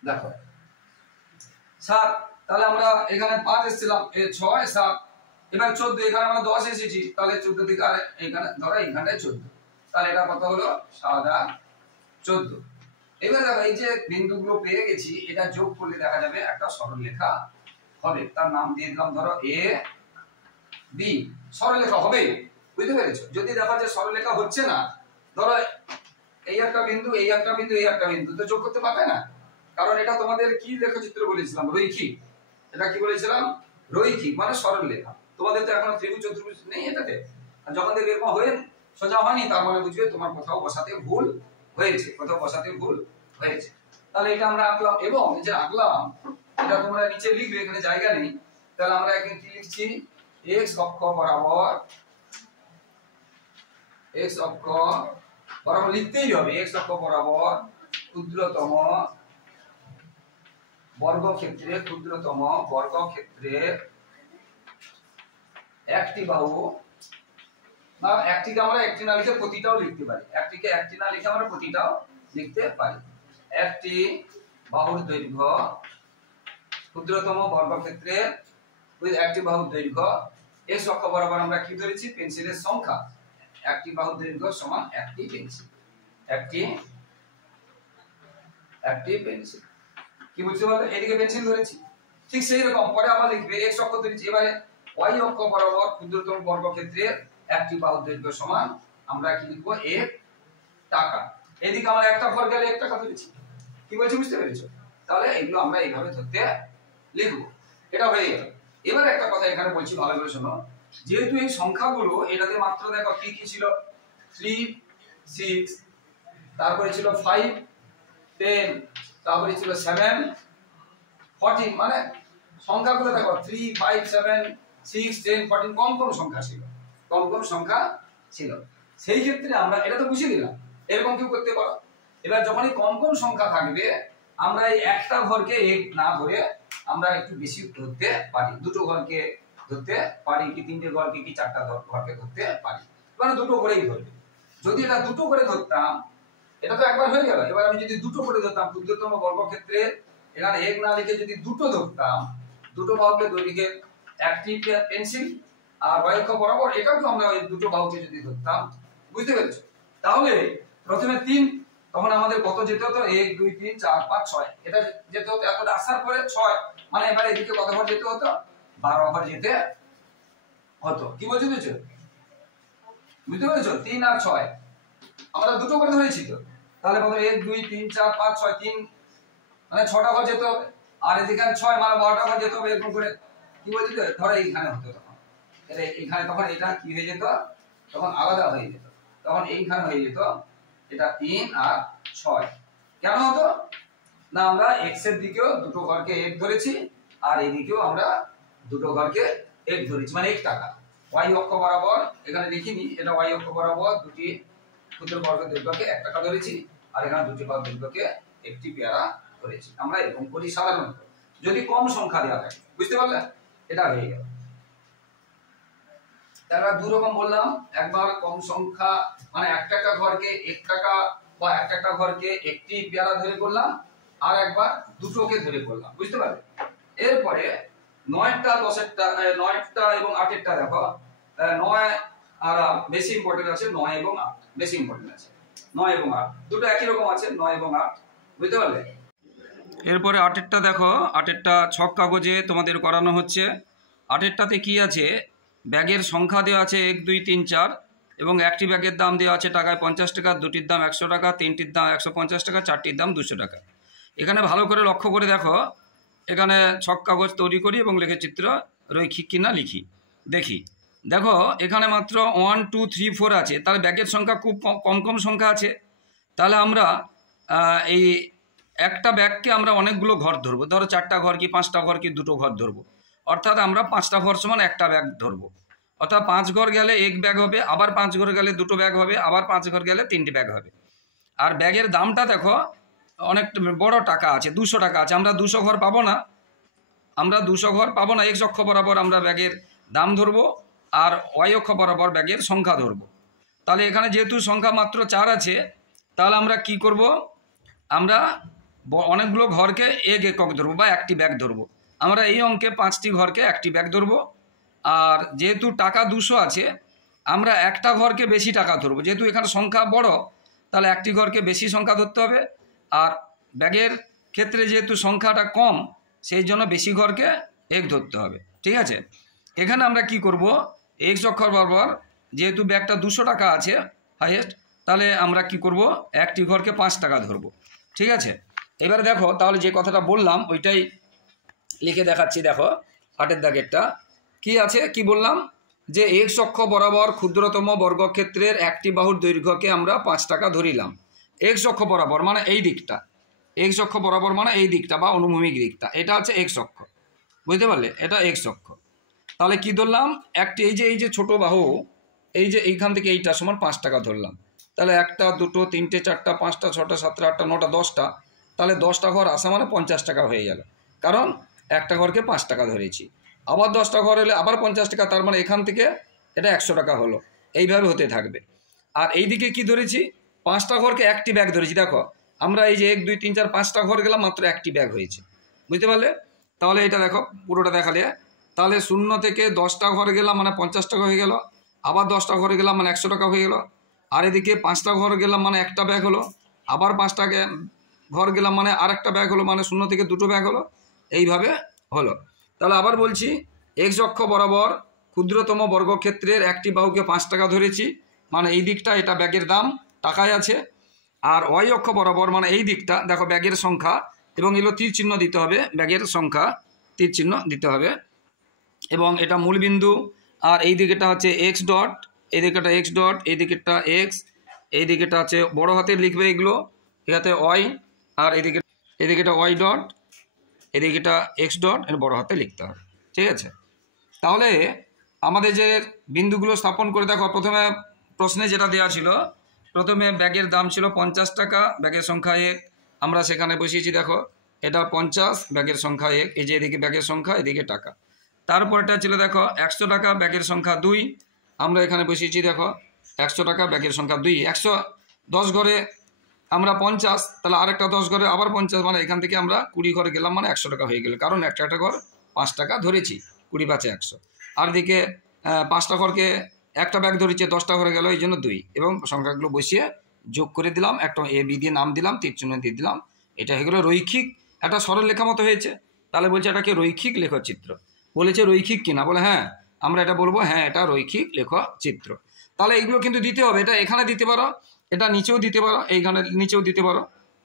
দেখো 7, তাহলে আমরা এখানে 5 এসেছিলাম, 6 7, এবার 14, এখানে আমরা 10 এসেছি, তাহলে 14 থেকে আর এখানে ধরো এইখানটায় 14, তাহলে এটা কত হলো? 7 আর 14। এবার দেখো এই যে বিন্দুগুলো পেয়ে গেছি, এটা যোগ করলে দেখা যাবে একটা সরলরেখা হবে, তার নাম দিয়ে দিলাম ধরো এ বি, সরলরেখা হবে। বুঝতে পেরেছো? যদি দেখো যে সরলরেখা হচ্ছে না, ধরো এই একটা বিন্দু, এই একটা বিন্দু, এই একটা বিন্দু, তো যোগ করতে পারবে না, কারণ এটা তোমাদের কি লেখচিত্র বলেছিলাম? রৈখিক। এটা কি বলেছিলাম? রৈখিক মানে সরলরেখা। তোমাদের তো এখন ত্রিভুজ চতুর্ভুজ নেই এটাতে, আর যখন দেখবে এরকম হয়ে সোজা হয়নি, তার মানে বুঝবে তোমার কোথাও বসাতে ভুল হয়েছে, কোথাও বসাতে ভুল হয়েছে। তাহলে এটা আমরা আঁকলাম, এবং এই যে আঁকলাম এটা তোমরা নিচে লিখবে, এখানে জায়গা নেই, তাহলে আমরা এখন কি লিখছি? x অক্ষ বরাবর, x অক্ষ বরাবর লিখতেই হবে, x অক্ষ বরাবর ক্ষুদ্রতম বর্গক্ষেত্রে, ক্ষুদ্রতম বর্গক্ষেত্রের একটি বাহু, বা একটিকে আমরা একটি না লিখে প্রতিটাও লিখতে পারি, একটিকে একটি না লিখে আমরা প্রতিটাও লিখতে পারি। একটি বাহুর দৈর্ঘ্য, ক্ষুদ্রতম বর্গক্ষেত্রের একটি বাহুর দৈর্ঘ্য, x অক্ষ বরাবর আমরা কি ধরেছি? পেন্সিলের সংখ্যা। একটি বাহুর দৈর্ঘ্য সমান একটি পেন্সিল, একটি পেন্সিল। কি বুঝতে পারলে? এদিকে পেন্সিল ধরেছি, ঠিক সেই রকম পরে আবার লিখবে x অক্ষ ধরেছি, এবারে y অক্ষ বরাবর ক্ষুদ্রতম বর্গক্ষেত্রের একটি বাহুর দৈর্ঘ্য সমান আমরা কি লিখবো? 1 টাকা। এদিকে আমরা একটা ঘর গেলে 1 টাকা ধরেছি। কি বলছি বুঝতে পেরেছো? তাহলে এগুলো আমরা এইভাবে ধরতে লিখবো, এটা হয়ে গেল। এবার একটা কথা এখানে বলছি, ভালো করে শোনো। যেহেতু এই সংখ্যাগুলো এটাতে মাত্র দেখো কি কি ছিল? 3 6, তারপরে ছিল 5 10, তারপরে ছিল 7 14, মানে সংখ্যাগুলো দেখো 3 5 7 6 10 14, কম কম সংখ্যা ছিল, কম কম সংখ্যা ছিল। সেই ক্ষেত্রে আমরা এটা তো বুঝিয়ে দিলাম, এরকম কেউ করতে পারো। এবার যখনই কম কম সংখ্যা থাকবে, আমরা এই একটা ঘরকে এক না ধরে আমরা একটু বেশি ধরতে পারি, দুটো ঘরকে ধরতে পারি, কি 3টে ঘরকে কি 4টা ঘরকে ধরতে পারি, মানে দুটো ঘরেই ধরবে। যদি এটা দুটো করে ধরতাম, এটা তো একবার হয়ে গেল, এবার আমি যদি দুটো করে ধরতাম ক্ষুদ্রতম বর্গক্ষেত্রে, এখানে এক না লিখে যদি দুটো ধরতাম, দুটো বাহুকে দৈর্ঘ্যে একটি পেন্সিল আর অক্ষ বরাবর, এটাও তো আমরা ওই দুটো বাহুকে যদি ধরতাম, বুঝতে পেরেছো? তাহলে প্রথমে 3, তখন আমাদের কত যেতে হতো? 1 2 3 4 5 6, এটা যেতে হতো, এতটা আসার পরে 6, মানে এবারে এদিকে কত ঘর যেতে হতো? 12 ঘর যেতে হতো। কি বুঝতে পেরেছো? বুঝতে পেরেছো? 3 আর 6 আমরা দুটো করে ধরেছি তো, তাহলে প্রথমে 1 2 3 4 5 6, 3 মানে 6টা ঘর যেতে হবে, আর এদিকে 6 মানে 12টা ঘর যেতে হবে, এরকম করে। কি বলছি তো, ধরো এইখানে হতো, তখন এইখানে, তখন এটা কি হয়ে যেত? তখন আলাদা হয়ে যেত, তখন এইখানে হয়ে যেত এটা 3 আর 6। কেন হতো না? আমরা x এর দিকেও দুটো ঘরকে 1 ধরেছি, আর এদিকেও আমরা দুটো ঘরকে 1 ধরেছি, মানে 1 টাকা। y অক্ষ বরাবর এখানে লিখিনি, এটা y অক্ষ বরাবর দুটি ক্ষুদ্র বর্গ দৈর্ঘ্যকে 1 টাকা ধরেছি, আর এখানে দুটি বর্গ দৈর্ঘ্যকে একটি পেয়ারা ধরেছি। আমরা এরকম করি সাধারণত, যদি কম সংখ্যা দেওয়া থাকে। বুঝতে পারলে? এটা হয়ে গেল। তারপর দুই রকম বললাম, একবার কম সংখ্যা মানে একটা একটা ঘরকে 1 টাকা বা একটা একটা ঘরকে একটি পেয়ারা ধরে করলাম, আর একবার দুটোকে ধরে করলাম। বুঝতে পারলে? এরপরে 9টা 10টা 9টা এবং 8এরটা দেখো, 9 আর 8 বেশি ইম্পর্টেন্ট আছে, 9 এবং 8 বেশি ইম্পর্টেন্ট আছে। 9 এবং 8 দুটো একই রকম আছে, 9 এবং 8। বুঝতে পারলে? এরপরে 8এরটা দেখো, 8এরটা ছক কাগজে তোমাদের করানো হচ্ছে। 8এরটাতে কি আছে? ব্যাগের সংখ্যা দেওয়া আছে 1 2 3 4, এবং একটি ব্যাগের দাম দেওয়া আছে টাকায় 50 টাকা, দুটির দাম 100 টাকা, তিনটির দাম 150 টাকা, চারটির দাম 200 টাকা। এখানে ভালো করে লক্ষ্য করে দেখো, এখানে ছক কাগজ তৈরি করি এবং লেখচিত্র রৈখিক কিনা লিখি, দেখি। দেখো এখানে মাত্র 1 2 3 4 আছে, তাহলে ব্যাগের সংখ্যা খুব কম কম সংখ্যা আছে। তাহলে আমরা এই একটা ব্যাগকে আমরা অনেকগুলো ঘর ধরবো, ধরো 4টা ঘর কি 5টা ঘর কি 2টো ঘর ধরবো, অর্থাৎ আমরা 5টা ঘর সমান একটা ব্যাগ ধরবো। অর্থাৎ 5 ঘর গেলে 1 ব্যাগ হবে, আবার 5 ঘর গেলে 2টো ব্যাগ হবে, আবার 5 ঘর গেলে 3টে ব্যাগ হবে। আর ব্যাগের দামটা দেখো অনেক বড় টাকা আছে, 200 টাকা আছে। আমরা 200 ঘর পাবো না, আমরা 200 ঘর পাবো না। x অক্ষ বরাবর আমরা ব্যাগের দাম ধরবো, আর y অক্ষ বরাবর ব্যাগের সংখ্যা ধরবো। তাহলে এখানে যেহেতু সংখ্যা মাত্র 4 আছে, তাহলে আমরা কি করব? আমরা অনেকগুলো ঘরকে এক একক ধরবো বা একটি ব্যাগ ধরবো। আমরা এই অঙ্কে 5টি ঘরকে একটি ব্যাগ ধরবো। আর যেহেতু টাকা 200 আছে, আমরা একটা ঘরকে বেশি টাকা ধরবো। যেহেতু এখানে সংখ্যা বড়, তাহলে একটি ঘরকে বেশি সংখ্যা ধরতে হবে। আর ব্যাগের ক্ষেত্রে যেহেতু সংখ্যাটা কম, সেই জন্য বেশি ঘরকে এক ধরতে হবে। ঠিক আছে? এখানে আমরা কি করব? এক্স অক্ষ বরাবর যেহেতু ব্যাগটা 200 টাকা আছে হাইয়েস্ট, তাহলে আমরা কি করব? একটি ঘরকে 5 টাকা ধরবো। ঠিক আছে? এবারে দেখো, তাহলে যে কথাটা বললাম ওইটাই লিখে দেখাচ্ছি। দেখো 8এর দাগেরটা কি আছে, কি বললাম? যে এক্স অক্ষ বরাবর ক্ষুদ্রতম বর্গক্ষেত্রের একটি বাহুর দৈর্ঘ্যকে আমরা 5 টাকা ধরিলাম। এক্স অক্ষ বরাবর মানে এই দিকটা, এক্স অক্ষ বরাবর মানে এই দিকটা বা অনুভূমিক দিকটা, এটা হচ্ছে এক্স অক্ষ। বুঝতে পারলে? এটা এক্স অক্ষ। তাহলে কি ধরলাম? একটি এই যে ছোট বাহু, এই যে এইখান থেকে এইটা সমান 5 টাকা ধরলাম। তাহলে 1টা 2টো 3টে 4টা 5টা 6টা 7টা 8টা 9টা 10টা, তাহলে 10টা ঘর আসা মানে 50 টাকা হয়ে গেল, কারণ একটা ঘরকে 5 টাকা ধরেছি। আবার 10টা ঘর হলে আবার 50 টাকা, তার মানে এখান থেকে এটা 100 টাকা হলো। এইভাবে হতে থাকবে। আর এই দিকে কি ধরেছি? 5টা ঘরকে একটি ব্যাগ ধরেছি। দেখো আমরা এই যে 1 2 3 4 5টা ঘর গেলাম, মাত্র একটি ব্যাগ হয়েছে। বুঝতে পারলে? তাহলে এটা দেখো পুরোটা দেখালে, তাহলে 0 থেকে 10টা ঘরে গেলাম মানে 50 টাকা হয়ে গেল, আবার 10টা ঘরে গেলাম মানে 100 টাকা হয়ে গেল। আর এদিকে 5টা ঘর গেলাম মানে একটা ব্যাগ হলো, আবার 5টা ঘর গেলাম মানে আর একটা ব্যাগ হলো, মানে 0 থেকে 2টো ব্যাগ হলো। এইভাবে হলো। তাহলে আবার বলছি, এক্স অক্ষ বরাবর ক্ষুদ্রতম বর্গক্ষেত্রের একটি বাহুকে 5 টাকা ধরেছি, মানে এই দিকটা এটা ব্যাগের দাম টাকায় আছে। আর ওয়াই অক্ষ বরাবর মানে এই দিকটা দেখো ব্যাগের সংখ্যা, এবং এগুলো তীর চিহ্ন দিতে হবে, ব্যাগের সংখ্যা তীর চিহ্ন দিতে হবে, এবং এটা মূলবিন্দু। আর এই দিকেটা হচ্ছে এক্স ডট, এই দিকেটা এক্স ডট, এই দিকেটা এক্স, এই দিকেটা হচ্ছে বড় হাতের লিখবে এগুলো, এটাতে ওয়াই, আর এদিকেটা ওয়াই ডট, এদিকেটা এক্স ডট, এর বড় হাতে লিখতে হবে। ঠিক আছে? তাহলে আমাদের যে বিন্দুগুলো স্থাপন করে দেখো, প্রথমে প্রশ্নে যেটা দেওয়া ছিল, প্রথমে ব্যাগের দাম ছিল 50 টাকা, ব্যাগের সংখ্যা 1, আমরা সেখানে বসিয়েছি। দেখো এটা 50, ব্যাগের সংখ্যা 1, এই যে এদিকে ব্যাগের সংখ্যা, এদিকে টাকা। তারপরটা ছিল দেখো 100 টাকা, ব্যাগের সংখ্যা 2, আমরা এখানে বসিয়েছি। দেখো 100 টাকা, ব্যাগের সংখ্যা 2। 110 ঘরে আমরা 50, তাহলে আরেকটা 10 ঘরে আবার 50, মানে এখান থেকে আমরা 20 ঘরে গেলাম, মানে 100 টাকা হয়ে গেল, কারণ একটা ঘর 5 টাকা ধরেছি, 20 5 100। আর দিকে 5টা ঘরকে একটা ব্যাগ ধরেছে, 10টা ঘরে গেল, এই জন্য 2, এবং সংখ্যাগুলো বসিয়ে যোগ করে দিলাম, একটা এ বি দিয়ে নাম দিলাম, তীর চিহ্ন দিয়ে দিলাম। এটা হয়ে গেল রৈখিক, একটা সরল লেখা মতো হয়েছে। তাহলে বলছে এটাকে রৈখিক লেখচিত্র। বলেছে রৈখিক কিনা, বলে হ্যাঁ, আমরা এটা বলবো হ্যাঁ এটা রৈখিক লেখচিত্র। তাহলে এইগুলো কিন্তু দিতে হবে, এটা এখানে দিতে পারো, এটা নিচেও দিতে পারো, এইখানে নিচেও দিতে পারো,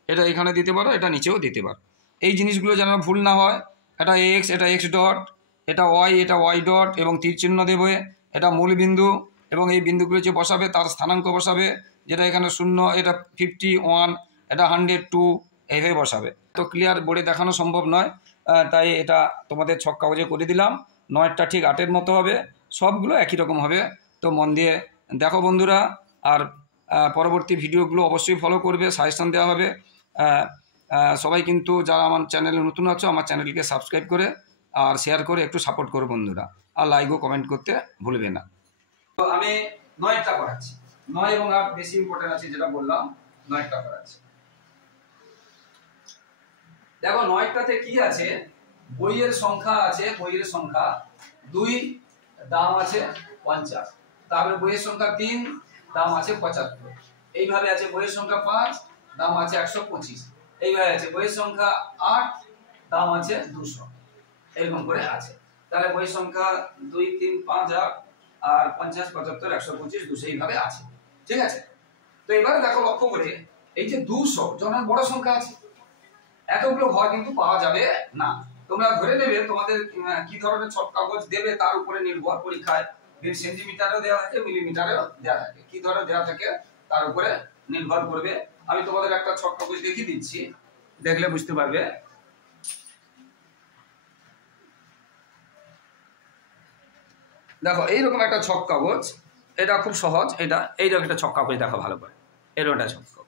এটা এখানে দিতে পারো, এটা নিচেও দিতে পারো। এই জিনিসগুলো যেন ভুল না হয়। এটা এক্স, এটা এক্স ডট, এটা ওয়াই, এটা ওয়াই ডট, এবং তীর চিহ্ন দেবে, এটা মূল বিন্দু, এবং এই বিন্দুগুলো যে বসাবে তার স্থানাঙ্ক বসাবে, যেটা এখানে 0, এটা 51, এটা 102, এইভাবে বসাবে। তো ক্লিয়ার বোর্ডে দেখানো সম্ভব নয়, তাই এটা তোমাদের ছক কাগজে করে দিলাম। 9টা ঠিক 8-এর মতো হবে, সবগুলো একই রকম হবে। তো মন দিয়ে দেখো বন্ধুরা, আর পরবর্তী ভিডিওগুলো অবশ্যই ফলো করবে, সাজেশন দেওয়া হবে। সবাই কিন্তু যারা আমার চ্যানেলে নতুন আছো, আমার চ্যানেলকে সাবস্ক্রাইব করে আর শেয়ার করে একটু সাপোর্ট করো বন্ধুরা, আর লাইক ও কমেন্ট করতে ভুলবে না। তো আমি 9টা করাচ্ছি, 9 এবং 8 বেশি ইম্পর্টেন্ট আছে, যেটা বললাম 9টা করাচ্ছি। দেখো 9টাতে কি আছে, বইয়ের সংখ্যা আছে, বইয়ের সংখ্যা 2, দাম আছে 50, তারপরে বইয়ের সংখ্যা 3, দাম আছে 75, এইভাবে আছে বইয়ের সংখ্যা 5, দাম আছে 125, এইভাবে আছে বইয়ের সংখ্যা 8, দাম আছে 200, এরকম করে আছে। তাহলে বইয়ের সংখ্যা 2, 3, 5, 8 আর 50, 75, 125, 200 এইভাবে আছে, ঠিক আছে। তো এবারে দেখো লক্ষ্য করে, এই যে 200 যখন বড় সংখ্যা আছে, এতগুলো ঘর কিন্তু পাওয়া যাবে না। তোমরা ধরে নেবে তোমাদের কি ধরনের ছক কাগজ দেবে তার উপরে নির্ভর, পরীক্ষায় সেন্টিমিটারও দেওয়া থাকে, মিলিমিটারও দেওয়া থাকে, কি ধরনের দেওয়া থাকে তার উপরে নির্ভর করবে। আমি তোমাদের একটা ছক কাগজ দেখিয়ে দিচ্ছি, দেখলে বুঝতে পারবে। দেখো এইরকম একটা ছক কাগজ, এটা খুব সহজ, এটা এইরকম একটা ছক কাগজ, দেখো ভালো করে, এরকম একটা ছক কাগজ।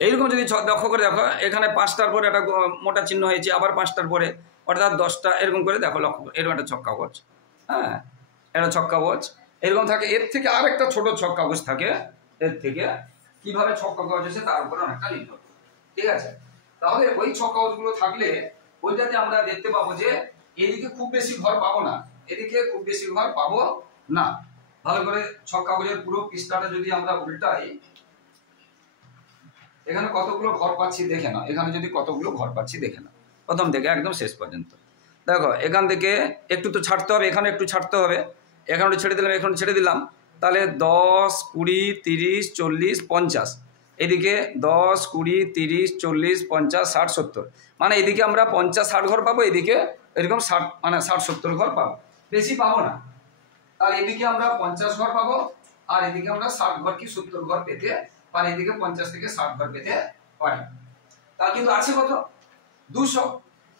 এইরকম যদি লক্ষ্য করে দেখো, এখানে 5টার পরে একটা মোটা চিহ্ন হয়েছে, আবার 5টার পরে, অর্থাৎ 10টা, এরকম করে দেখো, লক্ষ্য করে, এরকম একটা ছক কাগজ, হ্যাঁ এটা ছক কাগজ এরকম থাকে। এর থেকে আরেকটা ছোট ছক কাগজ থাকে, এর থেকে কিভাবে ছক কাগজ আছে তার উপরে অনেকটা নির্ভর, ঠিক আছে। তাহলে ওই ছক কাগজগুলো থাকলে ওইটাতে আমরা দেখতে পাবো যে এদিকে খুব বেশি ঘর পাবো না, এদিকে খুব বেশি ঘর পাবো না। ভালো করে ছক কাগজের পুরো পৃষ্ঠাটা যদি আমরা উল্টাই, এখানে কতগুলো ঘর পাচ্ছি দেখে না, এখানে যদি কতগুলো ঘর পাচ্ছি দেখে না, প্রথম থেকে একদম শেষ পর্যন্ত। দেখো এখান থেকে একটু তো ছাড়তে হবে, এখানে একটু ছাড়তে হবে, এখানে ছেড়ে দিলাম, এখানে ছেড়ে দিলাম, তাহলে 10, 20, 30, 40, 50, এদিকে 10, 20, 30, 40, 50, 60, 70, মানে এদিকে আমরা 50, 60 ঘর পাবো, এদিকে এরকম 60, মানে 60, 70 ঘর পাবো, বেশি পাবো না। তাহলে এদিকে আমরা 50 ঘর পাবো, আর এদিকে আমরা 60 ঘর কি 70 ঘর পেতে পারি, এদিকে 50 থেকে 60 ঘর পেতে পারি। তাহলে কিন্তু আছে কত, 200।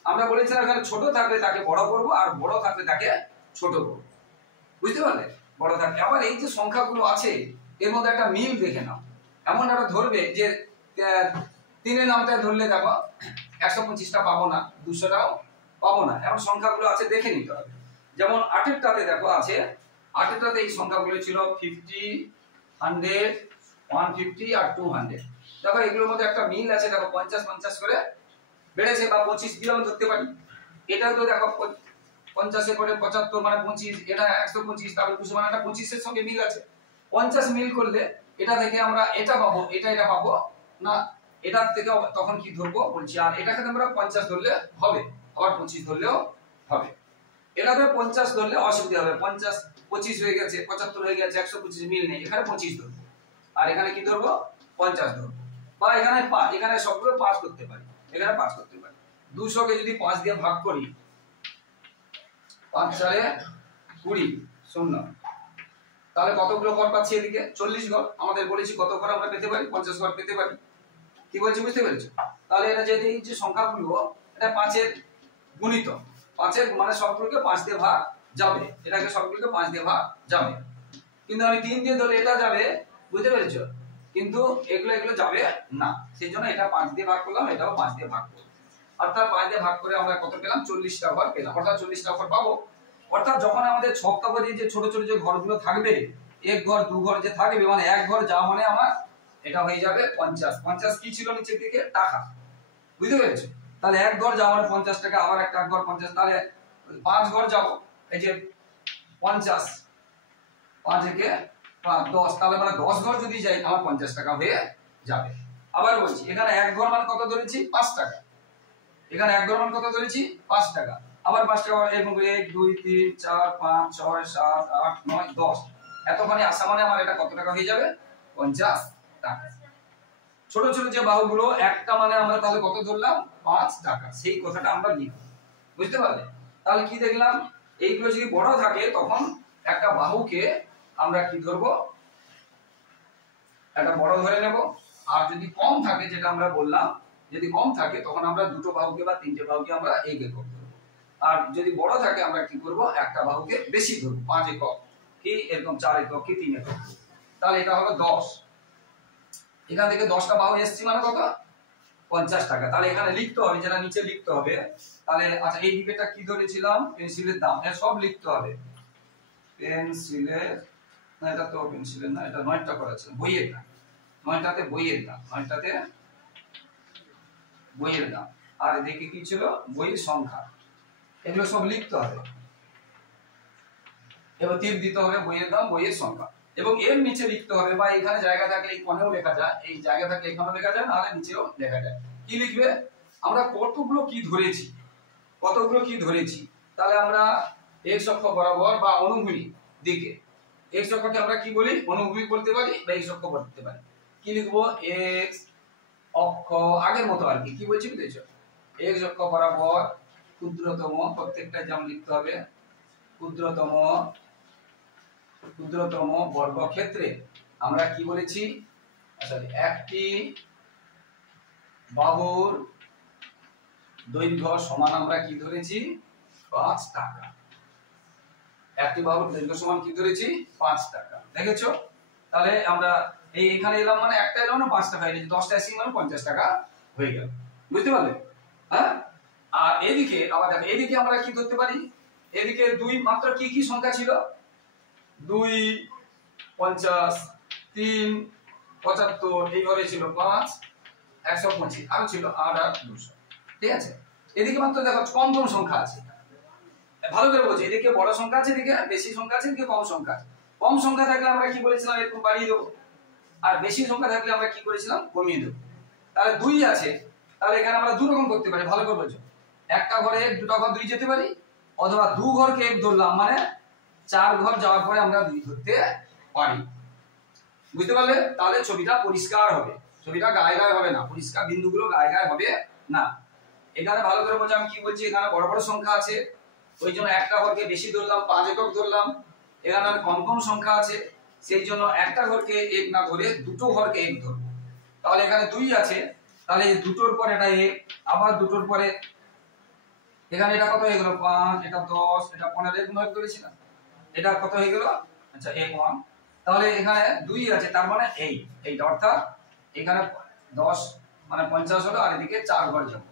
আমরা বলেছিলাম এখানে ছোট থাকলে তাকে বড় করব, আর বড় থাকলে তাকে ছোট করব, বুঝতে পারলে, বড় থাকলে। আবার এই যে সংখ্যাগুলো আছে এর মধ্যে একটা মিল দেখে নাও, এমন একটা ধরবে যে 3-এর নামটা ধরলে দেখো 125টা পাবো না, 200টাও পাবো না, এমন সংখ্যাগুলো আছে দেখে নিতে হবে। যেমন 8এরটাতে দেখো আছে, 8এরটাতে এই সংখ্যাগুলো ছিল 50, 100, 150 আর 200। দেখো এগুলোর মধ্যে একটা মিল আছে, দেখো 50-50 করে বেড়েছে, বা 25 দিলাম ধরতে পারি। এটাও তো দেখো 50-এর পরে 75 মানে 25, এটা 125, তারপর 200 মানে এটা 25-এর সঙ্গে মিল আছে। 50 মিল করলে এটা থেকে আমরা এটা পাবো, এটা পাবো না, এটার থেকে তখন কি ধরবো বলছি, আর এটাকে আমরা 50 ধরলে হবে, আবার 25 ধরলেও হবে। এটাতে 50 ধরলে অসুবিধা হবে, 50 25 হয়ে গেছে, 75 হয়ে গেছে, 125 মিল নেই, এখানে 25 ধরবো, আর এখানে কি ধরবো 50 ধরবো, বা এখানে 5, এখানে সবগুলো 5 করতে পারি, এখানে 5 করতে পারি। 200 কে যদি 5 দিয়ে ভাগ করি, 5 4 20 0, তাহলে কতগুলো ঘর পাচ্ছি এদিকে 40 ঘর। আমাদের বলেছি কত ঘর আমরা পেতে পারি, 50 ঘর পেতে পারি, কি বলছি বুঝতে পেরেছো? তাহলে এটা যদি এই যে সংখ্যাগুলো এটা 5-এর গুণিত, 5-এর মানে সবগুলোকে 5 দিয়ে ভাগ যাবে, এটাকে সবগুলোকে 5 দিয়ে ভাগ যাবে, কিন্তু আমি 3 দিয়ে ধরে এটা যাবে, বুঝতে পেরেছো, কিন্তু এগুলো যাবে না, সেজন্য এটা 5 দিয়ে ভাগ করলাম, এটাও 5 দিয়ে ভাগ করলাম, অর্থাৎ 5 দিয়ে ভাগ করে আমরা কত পেলাম, 40টা ঘর পেলাম, অর্থাৎ 40টা ঘর পাবো। অর্থাৎ যখন আমাদের ছক কাগজে যে ছোট ছোট যে ঘরগুলো থাকবে এক ঘর দু ঘর যে থাকবে মানে এক ঘর যাওয়া মানে আমার এটা হয়ে যাবে 50। 50 কি ছিল নিচের দিকে টাকা, বুঝতে পেরেছো? তাহলে এক ঘর যাওয়া মানে 50 টাকা, আবার একটা ঘর 50, তাহলে 5 ঘর যাব, এই যে 50 5 একে 5 10, তাহলে মানে 10 ঘর যদি যাই আমার 50 টাকা হয়ে যাবে। আবার বলছি এখানে এক ঘর মানে কত ধরেছি 5 টাকা, এখানে এক ঘর মানে কত ধরেছি 5 টাকা, আবার 5 টাকা এরকম 1 2 3 4 5 6 7 8 9 10, এতখানি আসা মানে আমার এটা কত টাকা হয়ে যাবে 50 টাকা। ছোট ছোট যে বাহুগুলো একটা মানে আমরা তাহলে কত ধরলাম 5 টাকা, সেই কথাটা আমরা লিখব, বুঝতে পারলে? তাহলে কি দেখলাম, এইগুলো যদি বড় থাকে তখন একটা বাহুকে আমরা কি ধরবো, একটা বড় ধরে নেব, আর যদি কম থাকে যেটা আমরা বললাম, যদি কম থাকে তখন আমরা দুটো বাহুকে বা তিনটে বাহুকে আমরা এক একক ধরবো, আর যদি বড় থাকে আমরা কি করব একটা বাহুকে বেশি ধরবো, 5 একক কি এরকম 4 একক কি 3 একক। তাহলে এটা হলো 10, এখান থেকে 10টা বাহু এসছে মানে কত 50 টাকা। তাহলে এখানে লিখতে হবে, যেটা নিচে লিখতে হবে, তাহলে আচ্ছা এই দিকেটা কি ধরেছিলাম পেন্সিলের দাম, এটা সব লিখতে হবে, পেন্সিলের না, এটা তো পেন্সিলের না, এটা 9টা করা ছিল বইয়ের দাম, 9টাতে বইয়ের দাম, 9টাতে বইয়ের দাম, আর এদিকে কি ছিল বইয়ের সংখ্যা, এগুলো সব লিখতে হবে। এবার তীর দিতে হবে বইয়ের দাম বইয়ের সংখ্যা, এবং এর নিচে লিখতে হবে, বা এখানে জায়গা থাকলে এই কোণেও লেখা যায়, এই জায়গা থাকলে এখানেও লেখা যায়, নাহলে নিচেও লেখা যায়। কি লিখবে, আমরা কতগুলো কি ধরেছি, কতগুলো কি ধরেছি, তাহলে আমরা x অক্ষ বরাবর বা অনুভূমিক দিকে, x অক্ষকে আমরা কি বলি অনুভূমিক বলতে পারি বা x অক্ষ বলতে পারি। কি লিখবো x অক্ষ আগের মতো আর কি বলছি বুঝেছো, x অক্ষ বরাবর ক্ষুদ্রতম, প্রত্যেকটা যেমন লিখতে হবে ক্ষুদ্রতম বর্গক্ষেত্রে আমরা কি বলেছি, আচ্ছা একটি বাহুর দৈর্ঘ্য সমান আমরা কি ধরেছি 5 টাকা, একটি বাহুর দৈর্ঘ্য সমান কি ধরেছি 5 টাকা, দেখেছো? তাহলে আমরা এই এখানে এলাম মানে একটা এলাম না 5 টাকা, এই 10টা এসি মানে 50 টাকা হয়ে গেল, বুঝতে পারলে? হ্যাঁ, আর এদিকে আবার দেখো, এদিকে আমরা কি ধরতে পারি, এদিকে দুই মাত্র কি কি সংখ্যা ছিল 2 50 3 75 এইভাবে ছিল, 5 125 আরো ছিল 8 আর 200, ঠিক আছে? এদিকে মাত্র দেখো কম কম সংখ্যা আছে, ভালো করে বলছি, এদিকে বড় সংখ্যা আছে, এদিকে বেশি সংখ্যা আছে, এদিকে কম সংখ্যা আছে। কম সংখ্যা থাকলে আমরা কি বলেছিলাম একটু বাড়িয়ে দেবো, আর বেশি সংখ্যা থাকলে আমরা কি করেছিলাম কমিয়ে দেবো। তাহলে 2 আছে, তাহলে এখানে আমরা দু রকম করতে পারি, ভালো করে বলছো, একটা ঘরে 1 দুটো ঘর 2 যেতে পারি, অথবা 2 ঘরকে 1 ধরলাম মানে 4 ঘর যাওয়ার পরে আমরা 2 ধরতে পারি, বুঝতে পারলে? তাহলে ছবিটা পরিষ্কার হবে, ছবিটা গায়ে গায়ে হবে না, পরিষ্কার বিন্দুগুলো গায়ে গায়ে হবে না। এখানে ভালো করে বোঝো আমি কি বলছি, এখানে বড় বড় সংখ্যা আছে ওই জন্য একটা ঘরকে বেশি ধরলাম 5 একক ধরলাম, এখানে কম কম সংখ্যা আছে সেই জন্য একটা ঘরকে 1 না ধরে দুটো ঘরকে 1 ধরবো। তাহলে এখানে 2 আছে, তাহলে এই দুটোর পরে এটা 1, আবার দুটোর পরে এখানে এটা কত হয়ে গেল 5, এটা 10, এটা 15 এর গুণ করেছিলাম, এটা কত হয়ে গেল আচ্ছা 1 তাহলে এখানে 2 আছে, তার মানে এইটা অর্থাৎ এখানে 10 মানে 50 হলো, আর এদিকে 4 ঘর যাব,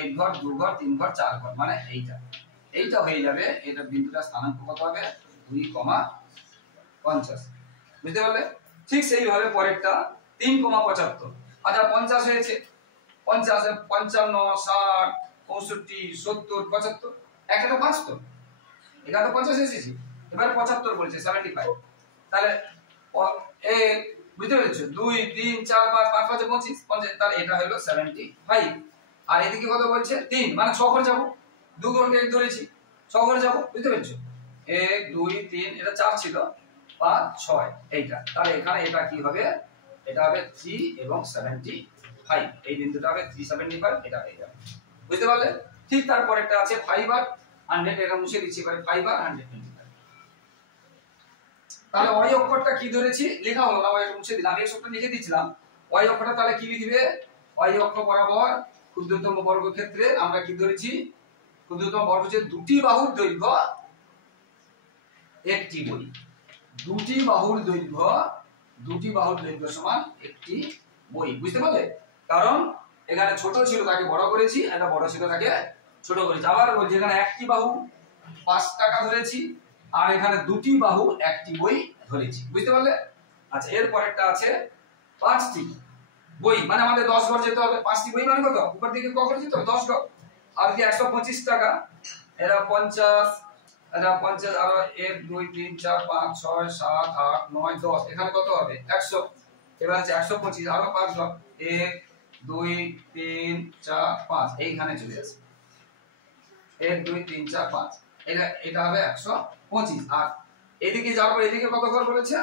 1 ঘর 2 ঘর 3 ঘর 4 ঘর মানে এইটা হয়ে যাবে, এটা বিন্দুটা স্থানাঙ্ক কত হবে 2,50, বুঝতে পারলে? ঠিক সেইভাবে পরেরটা 3,75, আচ্ছা 50 হয়েছে, 50 55 60 65 70 75, একটা 5 তো এখানে তো 50 এসেছি, এবার 75 বলছে 75, তাহলে বুঝতে পেরেছো 2 3 4 5 5 5 25 50, তাহলে এটা হলো 75। আর এদিকে কত বলছে 3 মানে 6 ঘর যাব, 2 ঘরকে 1 ধরেছি 6 ঘর যাব, বুঝতে পেরেছো 1 2 3 এটা 4 ছিল 5 6 এইটা, তাহলে এখানে এটা কি হবে, এটা হবে 3 এবং 75, এই বিন্দুটা হবে 375, এটা হয়ে যাবে, বুঝতে পারলে? ঠিক তারপর একটা আছে 5 আর 100, এটা মুছে দিচ্ছি এবারে 5 আর 125। তাহলে y অক্ষরটা কি ধরেছি লেখা হলো না, y মুছে দিলাম, x অক্ষরটা লিখে দিয়েছিলাম, y অক্ষরটা তাহলে কি লিখবে, y অক্ষ বরাবর ক্ষুদ্রতম বর্গক্ষেত্রে আমরা কি ধরেছি, ক্ষুদ্রতম বর্গ হচ্ছে দুটি বাহুর দৈর্ঘ্য একটি বই, দুটি বাহুর দৈর্ঘ্য সমান একটি বই, বুঝতে পারলে? কারণ এখানে ছোট ছিল তাকে বড় করেছি, এটা বড় ছিল তাকে ছোট করেছি। আবার বলছি এখানে একটি বাহু 5 টাকা ধরেছি, আর এখানে দুটি বাহু একটি বই ধরেছি, বুঝতে পারলে? আচ্ছা, এর পরেরটা আছে 5টি বই, মানে আমাদের 10 ঘর যেতে হবে। 5টি বই মানে কত? উপর দিকে ক ঘর যেতে হবে? 10 ঘর। আর কি 125 টাকা, এরা 50, এরা 50, আর 1 2 3 4 5 6 7 8 9 10, এখানে কত হবে? 100। এবার আছে 125, আরো 5 ঘর, 1 2 3 4 5, এইখানে চলে আসে 1 2 3 4 5, এটা হবে 125। আর এদিকে যাওয়ার পর এদিকে কত ঘর বলেছে?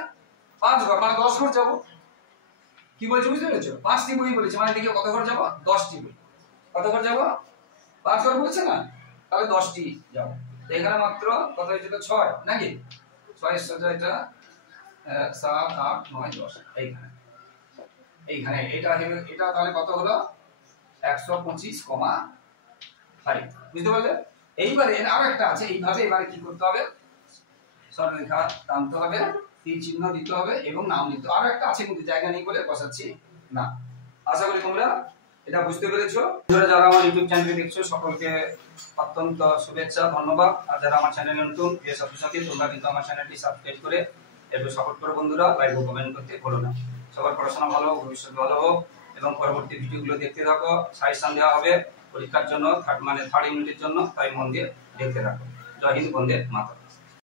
5 ঘর, মানে 10 ঘর যাব। কি বলছে বুঝতে পেরেছো? 5টি বই বলেছে, মানে এদিকে কত ঘর যাব? 10টি বই। কত ঘর যাব? 5 ঘর বলছে না, তাহলে 10টি যাব। তো এখানে মাত্র কত হয়েছে? তো 6 নাকি? 6 এর সাথে এটা 7 8 9 10, এইখানে এটা তাহলে কত হলো? 125,5, বুঝতে পারলে? এইবারে আরো একটা আছে, এইভাবে এবারে কি করতে হবে? সরলরেখা টানতে হবে, তীর চিহ্ন দিতে হবে এবং নাম দিতে হবে। আরো একটা আছে কিন্তু জায়গা নেই বলে বসাচ্ছি না। আশা করি তোমরা এটা বুঝতে পেরেছো। যারা আমার ইউটিউব চ্যানেলে দেখছো সকলকে অত্যন্ত শুভেচ্ছা, ধন্যবাদ। আর যারা আমার চ্যানেলে নতুন, প্রিয় ছাত্রছাত্রী, তোমরা কিন্তু আমার চ্যানেলটি সাবস্ক্রাইব করে একটু সাপোর্ট করো বন্ধুরা। লাইক ও কমেন্ট করতে ভুলো না। সবার পড়াশোনা ভালো হোক, ভবিষ্যৎ ভালো হোক এবং পরবর্তী ভিডিওগুলো দেখতে থাকো। সাজেশন দেওয়া হবে পরীক্ষার জন্য, থার্ড ইউনিটের জন্য, তাই মন দিয়ে দেখতে থাকো। জয় হিন্দ, বন্দে মাতরম।